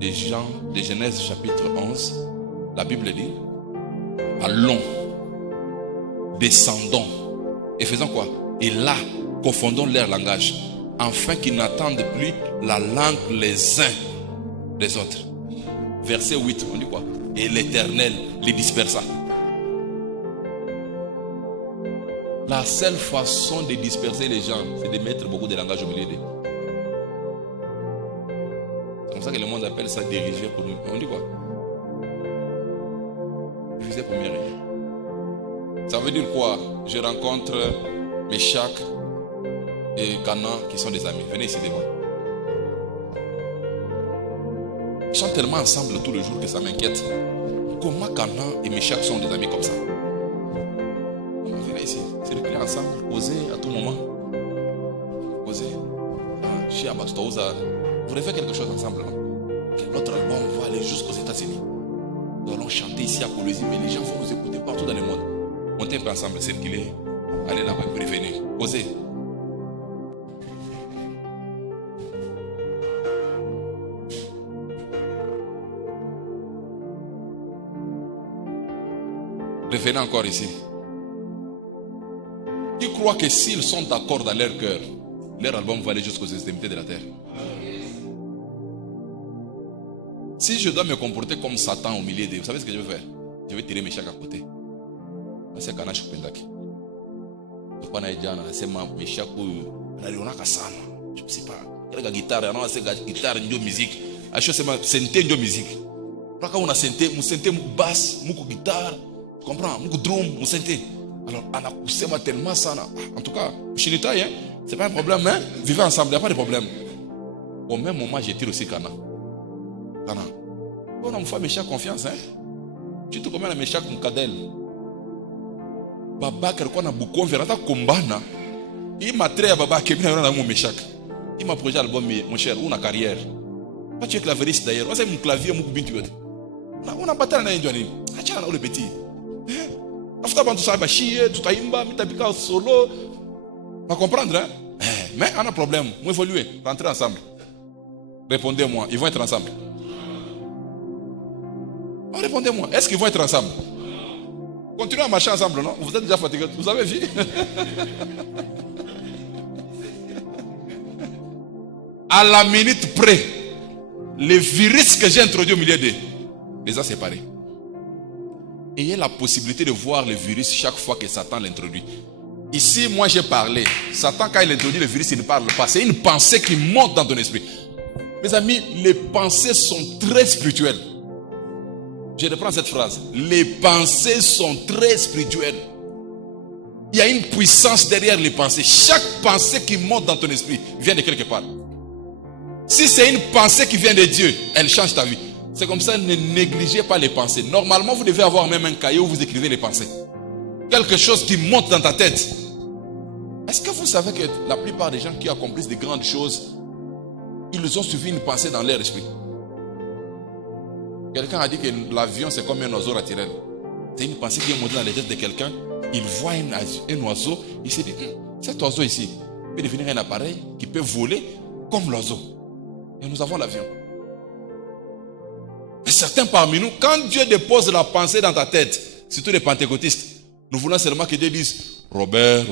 de Genèse chapitre 11, la Bible dit, allons, descendons, et faisons quoi? Et là, confondons leur langage, afin qu'ils n'entendent plus la langue les uns des autres. Verset 8, on dit quoi? Et l'Éternel les dispersa. La seule façon de disperser les gens, c'est de mettre beaucoup de langage au milieu d'eux. C'est comme ça que le monde appelle ça diriger pour nous. On dit quoi? Diviser pour mieux régner. Ça veut dire quoi? Je rencontre Meshach et Canaan qui sont des amis. Venez ici devant. Ils sont tellement ensemble tous les jours que ça m'inquiète. Comment Canaan et Meshach sont des amis comme ça? Venez ici, circuler ensemble, causer à tout moment. Causer. Chez Abastouza, vous devez faire quelque chose ensemble. Notre album va aller jusqu'aux États-Unis. Nous allons chanter ici à Colosie, mais les gens vont nous écouter partout dans le monde. Montez un peu ensemble, circuler. Allez là-bas, prévenez. Causez. Revenez encore ici. Qui croient que s'ils sont d'accord dans leur cœur, leur album va aller jusqu'aux extrémités de la terre? Si je dois me comporter comme Satan au milieu d'eux, vous savez ce que je vais faire? Je vais tirer mes chaks à côté. C'est Kanash Pendaki. Je ne sais pas mes chaks je ne sais pas. Il y a guitare, guitare, musique. Je sais pas, c'est une musique. Quand on a senté, basse, guitare, tu comprends? Drum, alors, on a poussé tellement ça. En tout cas, chez l'État, c'est pas un problème. Hein? Vivez ensemble, il n'y a pas de problème. Au même moment, je tire aussi Kana. Kana. On a une fois Meshach confiance. Hein? Tu te connais la Meshach Mukadel. Baba, quelqu'un a beaucoup de combana. Il m'a traité à Baba, qui est mon Meshach. Il m'a projeté l'album, mon cher, on a carrière. Pas tu es clavieriste d'ailleurs. C'est mon clavier, mon bintu. On a battu dans l'Indien. Ah, on le petit. After tout ça, tout a solo. On va comprendre, hein? Mais on a un problème. On va évoluer. Rentrer ensemble. Répondez-moi. Ils vont être ensemble. Oh, répondez-moi. Est-ce qu'ils vont être ensemble? Continuez à marcher ensemble, non? Vous êtes déjà fatigués. Vous avez vu? À la minute près, les virus que j'ai introduits au milieu d'eux les a séparés. ayez la possibilité de voir le virus chaque fois que Satan l'introduit. Ici, moi j'ai parlé. Satan, quand il introduit le virus, il ne parle pas. C'est une pensée qui monte dans ton esprit. Mes amis, les pensées sont très spirituelles. Je reprends cette phrase. Les pensées sont très spirituelles. Il y a une puissance derrière les pensées. Chaque pensée qui monte dans ton esprit vient de quelque part. Si c'est une pensée qui vient de Dieu, elle change ta vie. C'est comme ça, ne négligez pas les pensées. Normalement, vous devez avoir même un cahier où vous écrivez les pensées. Quelque chose qui monte dans ta tête. Est-ce que vous savez que la plupart des gens qui accomplissent de grandes choses, ils ont suivi une pensée dans leur esprit? Quelqu'un a dit que l'avion c'est comme un oiseau naturel. C'est une pensée qui est montée dans la tête de quelqu'un. Il voit un oiseau, il se dit, cet oiseau ici peut devenir un appareil qui peut voler comme l'oiseau. Et nous avons l'avion. Mais certains parmi nous, quand Dieu dépose la pensée dans ta tête, surtout les pentecôtistes, nous voulons seulement que Dieu dise, Robert,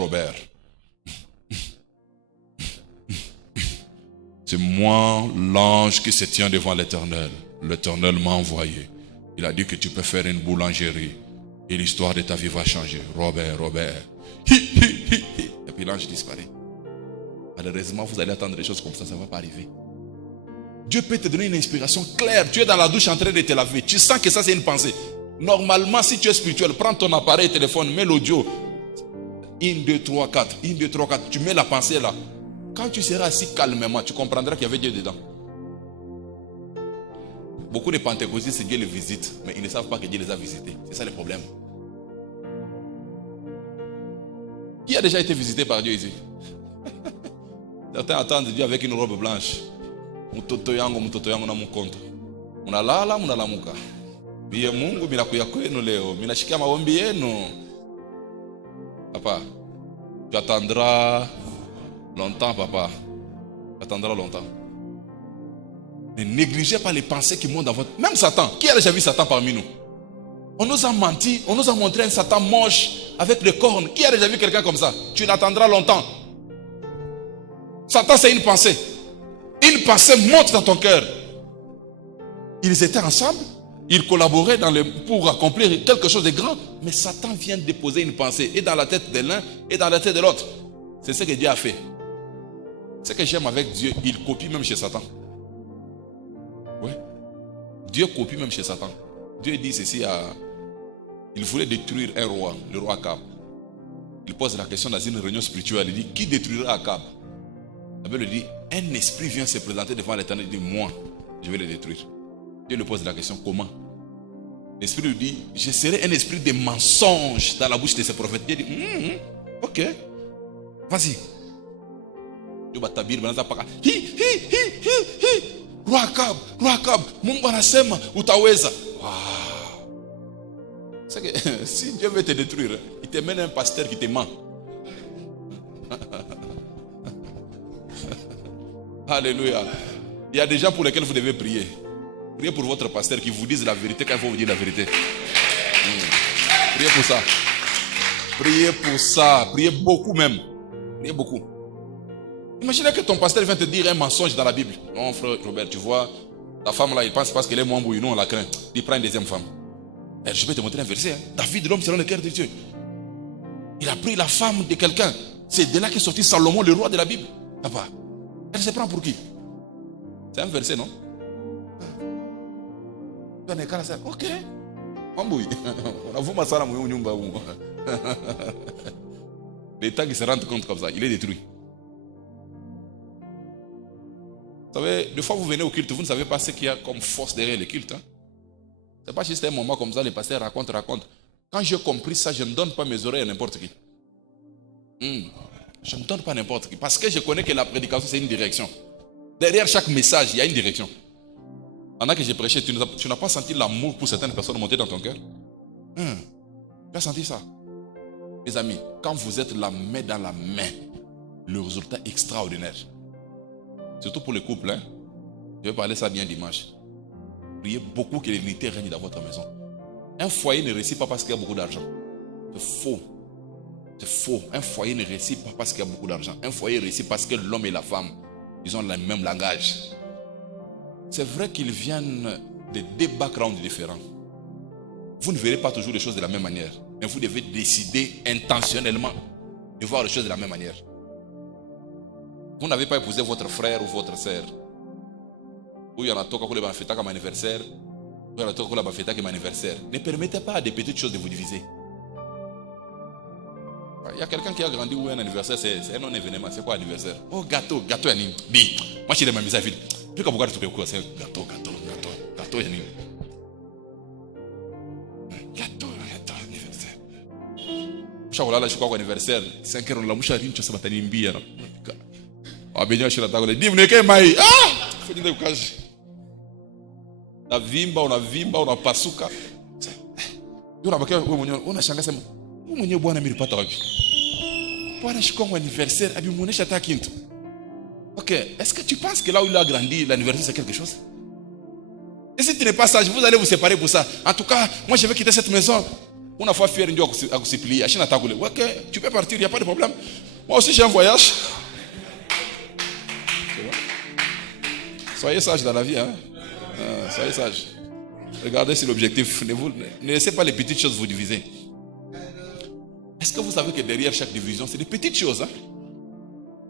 c'est moi l'ange qui se tient devant l'Éternel. L'Éternel m'a envoyé. Il a dit que tu peux faire une boulangerie. Et l'histoire de ta vie va changer. Robert. Et puis l'ange disparaît. Malheureusement, vous allez attendre des choses comme ça ne va pas arriver. Dieu peut te donner une inspiration claire. Tu es dans la douche en train de te laver. Tu sens que ça c'est une pensée. Normalement, si tu es spirituel, prends ton appareil téléphone, mets l'audio. 1, 2, 3, 4. 1, 2, 3, 4. Tu mets la pensée là. Quand tu seras assis calmement, tu comprendras qu'il y avait Dieu dedans. Beaucoup de pentecôtistes, Dieu les visite, mais ils ne savent pas que Dieu les a visités. C'est ça le problème. Qui a déjà été visité par Dieu ici? Certains attendent Dieu avec une robe blanche. Mtoto yangu na mkonto. Unalala, munalamuka. Biye Mungu minakuya kwenu leo. Minashikia maombi yenu. Papa, tu attendras longtemps, papa. Tu attendras longtemps. Ne négligez pas les pensées qui montent dans votre... Même Satan. Qui a déjà vu Satan parmi nous? On nous a menti. On nous a montré un Satan moche avec des cornes. Qui a déjà vu quelqu'un comme ça? Tu l'attendras longtemps. Satan, c'est une pensée. Une pensée monte dans ton cœur. Ils étaient ensemble. Ils collaboraient pour accomplir quelque chose de grand. Mais Satan vient déposer une pensée. Et dans la tête de l'un et dans la tête de l'autre. C'est ce que Dieu a fait. Ce que j'aime avec Dieu, il copie même chez Satan. Oui. Dieu copie même chez Satan. Dieu dit ceci il voulait détruire un roi, le roi Akab. Il pose la question dans une réunion spirituelle. Il dit, qui détruira Akab? La Bible dit, un esprit vient se présenter devant l'Éternel et dit, moi, je vais le détruire. Dieu lui pose la question, comment? L'esprit lui dit, je serai un esprit de mensonge dans la bouche de ces prophètes. Dieu dit, ok, vas-y. Dieu va t'habiller, Roi Akab, Mungu anasema utaweza. C'est que si Dieu veut te détruire, il te mène un pasteur qui te ment. Alléluia. Il y a des gens pour lesquels vous devez prier. Priez pour votre pasteur qui vous dise la vérité quand il faut vous dire la vérité. Priez pour ça. Priez pour ça. Priez beaucoup même. Priez beaucoup. Imaginez que ton pasteur vient te dire un mensonge dans la Bible. Non, frère Robert, tu vois, ta femme là, il pense parce qu'elle est moins bouillie. Nous, on la craint. Il prend une deuxième femme. Je vais te montrer un verset. David, l'homme selon le cœur de Dieu. Il a pris la femme de quelqu'un. C'est de là qu'est sorti Salomon, le roi de la Bible. Papa, elle se prend pour qui? C'est un verset, non? Ok. L'État qui se rend compte comme ça, il est détruit. Vous savez, des fois vous venez au culte, vous ne savez pas ce qu'il y a comme force derrière le culte. Hein? Ce n'est pas juste un moment comme ça, les pasteurs racontent. Quand j'ai compris ça, je ne donne pas mes oreilles à n'importe qui. Je ne donne pas n'importe qui. Parce que je connais que la prédication, c'est une direction. Derrière chaque message, il y a une direction. Pendant que j'ai prêché, tu n'as pas senti l'amour pour certaines personnes monter dans ton cœur? Tu as senti ça? Mes amis, quand vous êtes la main dans la main, le résultat est extraordinaire. Surtout pour les couples. Hein? Je vais parler ça bien dimanche. Priez beaucoup que l'unité règne dans votre maison. Un foyer ne réussit pas parce qu'il y a beaucoup d'argent. C'est faux. C'est faux. Un foyer ne réussit pas parce qu'il y a beaucoup d'argent. Un foyer réussit parce que l'homme et la femme, ils ont le même langage. C'est vrai qu'ils viennent de deux backgrounds différents. Vous ne verrez pas toujours les choses de la même manière. Mais vous devez décider intentionnellement de voir les choses de la même manière. Vous n'avez pas épousé votre frère ou votre sœur. Ou il y en a toka qui va fêter comme anniversaire. Ou il y en a toka qui va fêter comme anniversaire. Ne permettez pas à des petites choses de vous diviser. Il y a quelqu'un qui a grandi où un anniversaire, c'est un non-événement. C'est quoi anniversaire? Oh, gâteau, gâteau, Yannim. Bi. Moi, je suis ma mise à vide. Puis quand vous regardez tout le coup, c'est gâteau, Yannim. Gâteau, anniversaire. Chaque là, je crois anniversaire. 5 heures, la mouche a une chose à Tanimbi. Ah, bien, je suis là, dis, vous n'êtes qu'un maï. Ah! Faut dire que la vimba, on a pasuka. On a changé ça. On a bon ami de patarak. Pour un chico anniversaire, abi mon chata quinto. Ok, est-ce que tu penses que là où il a grandi, l'anniversaire c'est quelque chose? Et si tu n'es pas sage, vous allez vous séparer pour ça. En tout cas, moi je vais quitter cette maison. On a fait faire une joie à se plier. Ok, tu peux partir, il n'y a pas de problème. Moi aussi j'ai un voyage. Soyez sage dans la vie, hein. Soyez sage. Regardez sur l'objectif. Ne laissez pas les petites choses vous diviser. Est-ce que vous savez que derrière chaque division, c'est des petites choses, hein?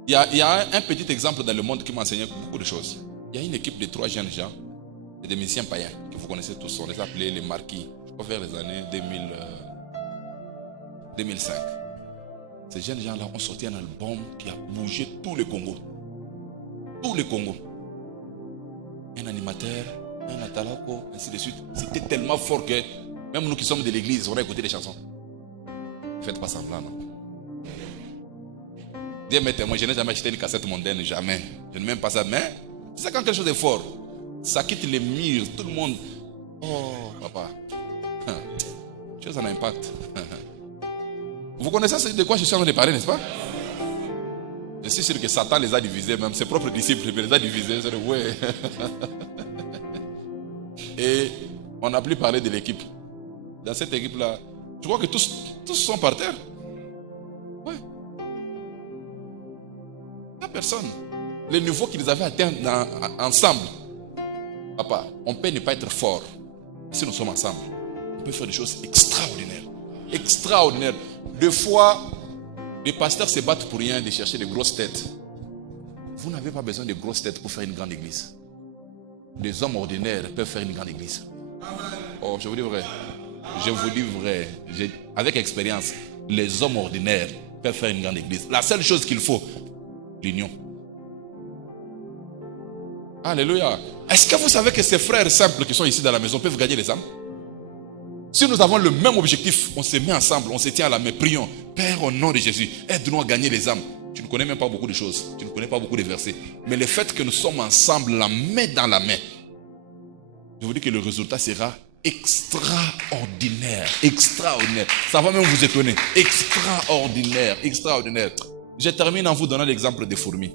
Il y a un petit exemple dans le monde qui m'a enseigné beaucoup de choses. Il y a une équipe de 3 jeunes gens, des musiciens païens, que vous connaissez tous, on les appelait les marquis, je crois vers les années 2005. Ces jeunes gens-là ont sorti un album qui a bougé tout le Congo. Tout le Congo. Un animateur, un atalako, ainsi de suite. C'était tellement fort que même nous qui sommes de l'église, on a écouté les chansons. Faites pas semblant, non? Dieu m'est témoin, je n'ai jamais acheté une cassette mondaine, jamais. Je ne m'aime pas ça, mais c'est quand quelque chose est fort, ça quitte les murs, tout le monde. Oh, papa. Chose a un impact. Vous connaissez de quoi je suis en train de parler, n'est-ce pas? Je suis sûr que Satan les a divisés, même ses propres disciples les a divisés. Ouais. Et on n'a plus parlé de l'équipe. Dans cette équipe-là, je crois que tous sont par terre. Ouais. Il n'y a personne. Le niveau qu'ils avaient atteint ensemble. Papa, on peut ne pas être fort. Si nous sommes ensemble, on peut faire des choses extraordinaires. Extraordinaires. Des fois, les pasteurs se battent pour rien de chercher des grosses têtes. Vous n'avez pas besoin de grosses têtes pour faire une grande église. Des hommes ordinaires peuvent faire une grande église. Oh, je vous dis vrai. Je vous dis vrai. Avec expérience, les hommes ordinaires peuvent faire une grande église. La seule chose qu'il faut, l'union. Alléluia. Est-ce que vous savez que ces frères simples qui sont ici dans la maison peuvent gagner les âmes? Si nous avons le même objectif, on se met ensemble, on se tient à la main, prions. Père, au nom de Jésus, aide-nous à gagner les âmes. Tu ne connais même pas beaucoup de choses, tu ne connais pas beaucoup de versets. Mais le fait que nous sommes ensemble, la main dans la main, je vous dis que le résultat sera extraordinaire. Extraordinaire. Ça va même vous étonner. Extraordinaire. Extraordinaire. Je termine en vous donnant l'exemple des fourmis.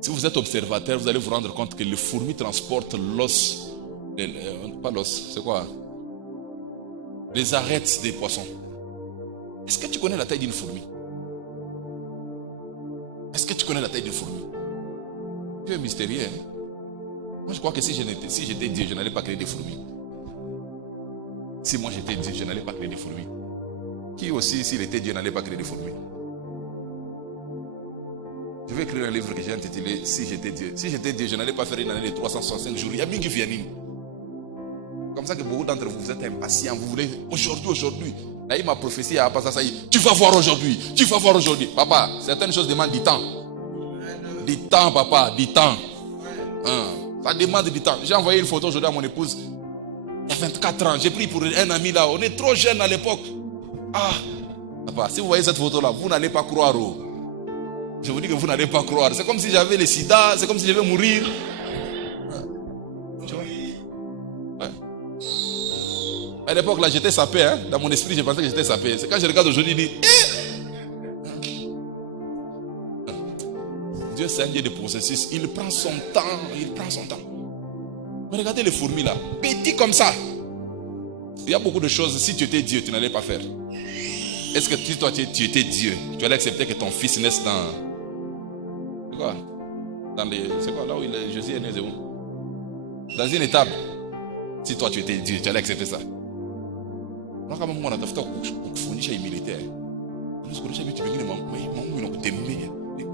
Si vous êtes observateur, vous allez vous rendre compte que les fourmis transportent l'os. Pas l'os, c'est quoi? Les arêtes des poissons. Est-ce que tu connais la taille d'une fourmi? Est-ce que tu connais la taille d'une fourmi? Dieu est mystérieux. Moi je crois que si j'étais Dieu, je n'allais pas créer des fourmis. Si moi j'étais Dieu, je n'allais pas créer des fourmis. Qui aussi, s'il était Dieu, n'allait pas créer des fourmis? Je vais écrire un livre que j'ai intitulé Si j'étais Dieu. Si j'étais Dieu, je n'allais pas faire une année de 365 jours. Il y a Mingi Vianney. Comme ça que beaucoup d'entre vous, vous êtes impatients. Vous voulez aujourd'hui. Là, il m'a prophétie à Passa Saï. Tu vas voir aujourd'hui. Tu vas voir aujourd'hui. Papa, certaines choses demandent du temps. Du temps, papa, du temps. Ça demande du temps. J'ai envoyé une photo aujourd'hui à mon épouse. Il y a 24 ans. J'ai pris pour un ami là. On est trop jeunes à l'époque. Ah, papa, si vous voyez cette photo là, vous n'allez pas croire. Je vous dis que vous n'allez pas croire. C'est comme si j'avais le sida. C'est comme si je vais mourir. Tu vois? Ouais. À l'époque là, j'étais sapé. Dans mon esprit, je pensais que j'étais sapé. C'est quand je regarde aujourd'hui, je dis Dieu, c'est un Dieu de processus. Il prend son temps. Mais regardez les fourmis là. Petits comme ça. Il y a beaucoup de choses. Si tu étais Dieu, tu n'allais pas faire. Est-ce que si toi tu étais Dieu, tu allais accepter que ton fils naisse dans... C'est quoi? C'est quoi là où Jésus est né, c'est où? Dans une étable. Si toi tu étais Dieu, tu allais accepter ça.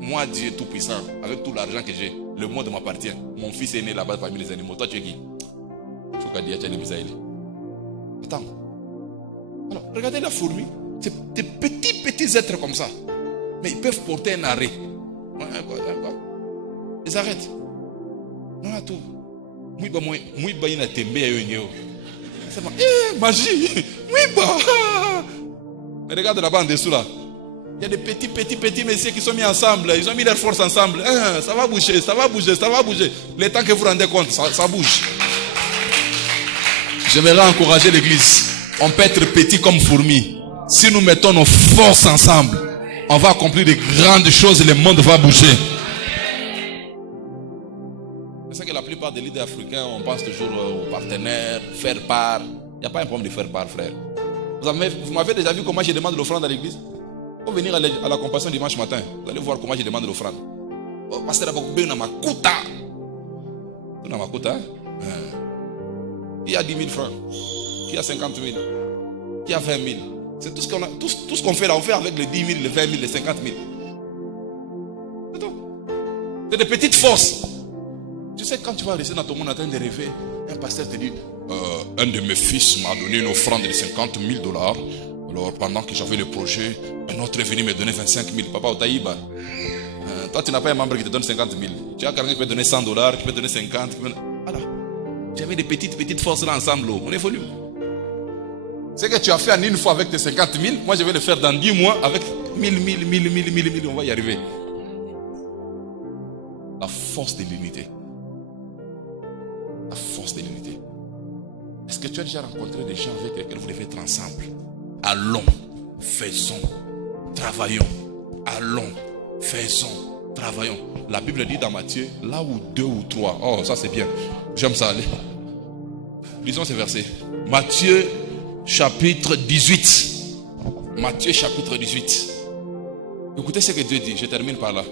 Moi, Dieu tout-puissant, avec tout l'argent que j'ai, le monde m'appartient. Mon fils est né là-bas parmi les animaux. Toi, tu es qui? Attends. Alors, regardez la fourmi. C'est des petits êtres comme ça. Mais ils peuvent porter un arrêt. Ils arrêtent. Non, tout. Magie. Mais regarde là-bas en dessous là. Il y a des petits messieurs qui sont mis ensemble. Ils ont mis leur force ensemble. Ça va bouger, ça va bouger, ça va bouger. Le temps que vous vous rendez compte, ça bouge. J'aimerais encourager l'église. On peut être petit comme fourmi. Si nous mettons nos forces ensemble, on va accomplir de grandes choses et le monde va bouger. C'est ça que la plupart des leaders africains, on pense toujours aux partenaires, faire part. Il n'y a pas un problème de faire part, frère. Vous m'avez déjà vu comment je demande l'offrande à l'église? Pour venir à la compassion dimanche matin, vous allez voir comment je demande l'offrande. Oh, pasteur, qui a 10 000 francs, qui a 50 000, qui a 20 000. C'est tout ce qu'on a, tout ce qu'on fait là, on fait avec les 10 000, les 20 000, les 50 000. C'est tout. C'est des petites forces. Tu sais, quand tu vas rester dans ton monde en train de rêver, un pasteur te dit, un de mes fils m'a donné une offrande de 50 000 $. Alors, pendant que j'avais le projet, un autre est venu me donner 25 000. Papa, Otaïba. Toi, tu n'as pas un membre qui te donne 50 000. Tu as quelqu'un qui peut donner 100 $, qui peut donner 50. Voilà. J'avais des petites forces là ensemble. On évolue. Ce que tu as fait en une fois avec tes 50 000, moi je vais le faire dans 10 mois avec 1000. On va y arriver. La force de l'unité. La force de l'unité. Est-ce que tu as déjà rencontré des gens avec lesquels vous devez être ensemble? Allons, faisons, travaillons. Allons, faisons, travaillons. La Bible dit dans Matthieu, là où 2 ou 3. Oh, ça c'est bien. J'aime ça. Allez. Lisons ces versets. Matthieu chapitre 18. Matthieu chapitre 18. Écoutez ce que Dieu dit. Je termine par là.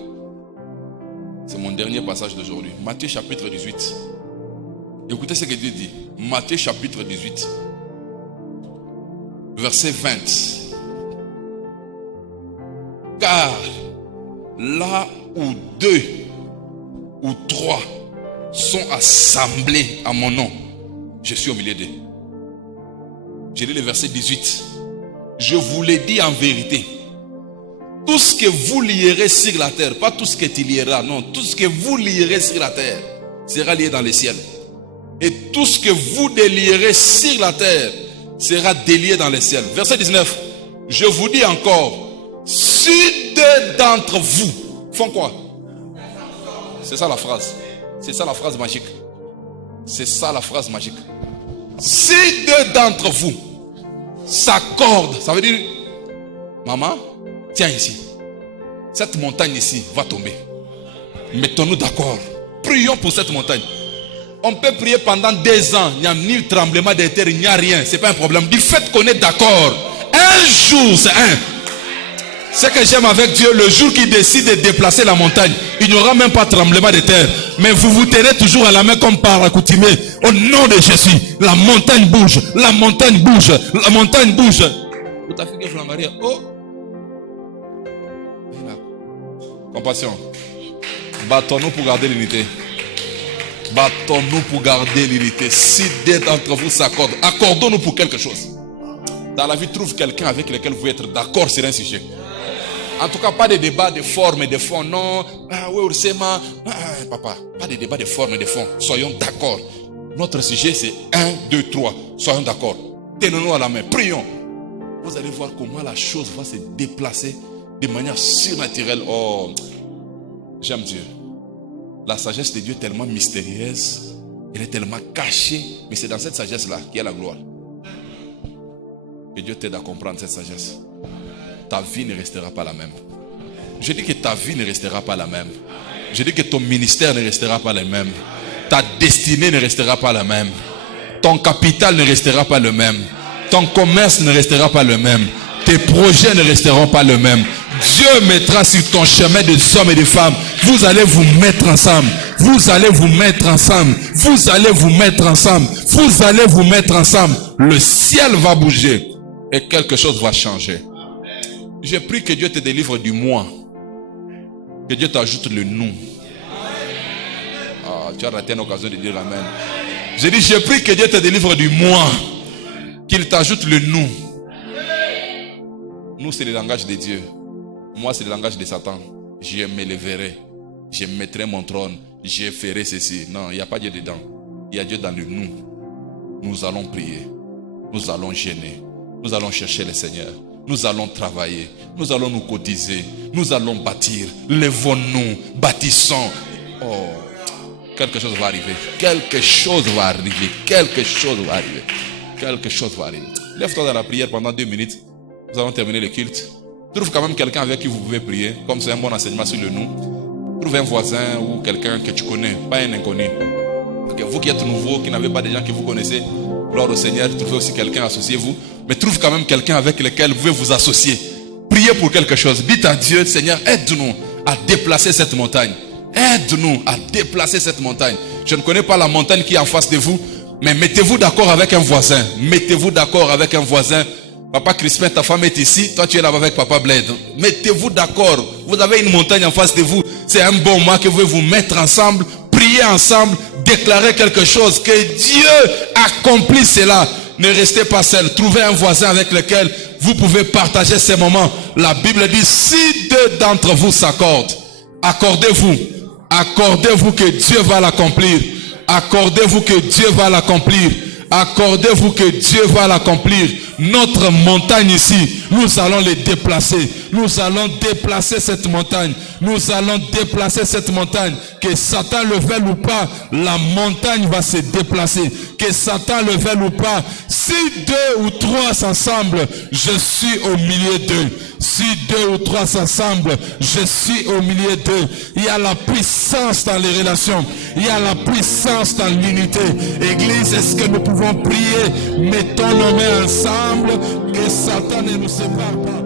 C'est mon dernier passage d'aujourd'hui. Matthieu chapitre 18. Écoutez ce que Dieu dit. Matthieu chapitre 18. Verset 20. Car là où 2 ou 3 sont assemblés à mon nom, je suis au milieu d'eux. Je lis le verset 18. Je vous l'ai dit en vérité. Tout ce que vous lierez sur la terre, pas tout ce que tu lieras, non, tout ce que vous lierez sur la terre sera lié dans les ciels. Et tout ce que vous délierez sur la terre sera délié dans les ciels. Verset 19. Je vous dis encore, si 2 d'entre vous font quoi? C'est ça la phrase. C'est ça la phrase magique. C'est ça la phrase magique. Si 2 d'entre vous s'accordent, ça veut dire, maman, tiens ici. Cette montagne ici va tomber. Mettons-nous d'accord. Prions pour cette montagne. On peut prier pendant 2 ans. Il n'y a ni tremblement de terre, il n'y a rien. Ce n'est pas un problème. Du fait qu'on est d'accord, un jour, c'est un. Ce que j'aime avec Dieu, le jour qu'il décide de déplacer la montagne, il n'y aura même pas de tremblement de terre. Mais vous vous tenez toujours à la main comme par accoutumé. Au nom de Jésus, la montagne bouge, la montagne bouge, la montagne bouge. Oh. Compassion. Battons-nous pour garder l'unité. Battons-nous pour garder l'unité. Si 2 d'entre vous s'accordent, accordons-nous pour quelque chose. Dans la vie, trouve quelqu'un avec lequel vous êtes d'accord sur un sujet. En tout cas, pas de débat de forme et de fond. Non, papa, pas de débat de forme et de fond. Soyons d'accord. Notre sujet, c'est 1, 2, 3. Soyons d'accord. Tenons-nous à la main. Prions. Vous allez voir comment la chose va se déplacer de manière surnaturelle. Oh, j'aime Dieu. La sagesse de Dieu est tellement mystérieuse. Elle est tellement cachée. Mais c'est dans cette sagesse-là qu'il y a la gloire. Que Dieu t'aide à comprendre cette sagesse. Ta vie ne restera pas la même. Je dis que ta vie ne restera pas la même. Je dis que ton ministère ne restera pas le même. Ta destinée ne restera pas la même. Ton capital ne restera pas le même. Ton commerce ne restera pas le même. Tes projets ne resteront pas le même. Dieu mettra sur ton chemin des hommes et des femmes. Vous allez vous mettre ensemble. Vous allez vous mettre ensemble. Vous allez vous mettre ensemble. Vous allez vous mettre ensemble. Le ciel va bouger. et quelque chose va changer. Je prie que Dieu te délivre du moi. Que Dieu t'ajoute le nous. Ah, tu as raté une occasion de dire amen. Je dis, je prie que Dieu te délivre du moi. Qu'il t'ajoute le nous. Nous, c'est le langage de Dieu. Moi, c'est le langage de Satan. Je m'élèverai. Je mettrai mon trône. Je ferai ceci. Non, il n'y a pas Dieu dedans. Il y a Dieu dans le nous. Nous allons prier. Nous allons gêner. Nous allons chercher le Seigneur. Nous allons travailler. Nous allons nous cotiser. Nous allons bâtir. Lèvons-nous. Bâtissons. Oh, quelque chose va arriver. Quelque chose va arriver. Quelque chose va arriver. Quelque chose va arriver. Lève-toi dans la prière pendant 2 minutes. Nous allons terminer le culte. Trouve quand même quelqu'un avec qui vous pouvez prier. Comme c'est un bon enseignement sur le nous. Trouve un voisin ou quelqu'un que tu connais. Pas un inconnu. Okay, vous qui êtes nouveau, qui n'avez pas des gens que vous connaissez, gloire au Seigneur, trouvez aussi quelqu'un, associez-vous. Mais trouve quand même quelqu'un avec lequel vous pouvez vous associer. Priez pour quelque chose. Dites à Dieu, Seigneur, aide-nous à déplacer cette montagne. Aide-nous à déplacer cette montagne. Je ne connais pas la montagne qui est en face de vous, mais mettez-vous d'accord avec un voisin. Mettez-vous d'accord avec un voisin. Papa Crispin, ta femme est ici. Toi, tu es là-bas avec Papa Bled. Mettez-vous d'accord. Vous avez une montagne en face de vous. C'est un bon moment que vous pouvez vous mettre ensemble, prier ensemble, déclarer quelque chose. Que Dieu accomplisse cela. Ne restez pas seul. Trouvez un voisin avec lequel vous pouvez partager ces moments. La Bible dit, si 2 d'entre vous s'accordent, accordez-vous. Accordez-vous que Dieu va l'accomplir. Accordez-vous que Dieu va l'accomplir. Accordez-vous que Dieu va l'accomplir. Notre montagne ici, nous allons les déplacer. Nous allons déplacer cette montagne. Nous allons déplacer cette montagne. Que Satan le veuille ou pas, la montagne va se déplacer. Que Satan le veuille ou pas, si 2 ou 3 s'assemblent, je suis au milieu d'eux. Si 2 ou 3 s'assemblent, je suis au milieu d'eux. Il y a la puissance dans les relations. Il y a la puissance dans l'unité. Église, est-ce que nous pouvons prier? Mettons nos mains ensemble, que Satan ne nous sépare pas.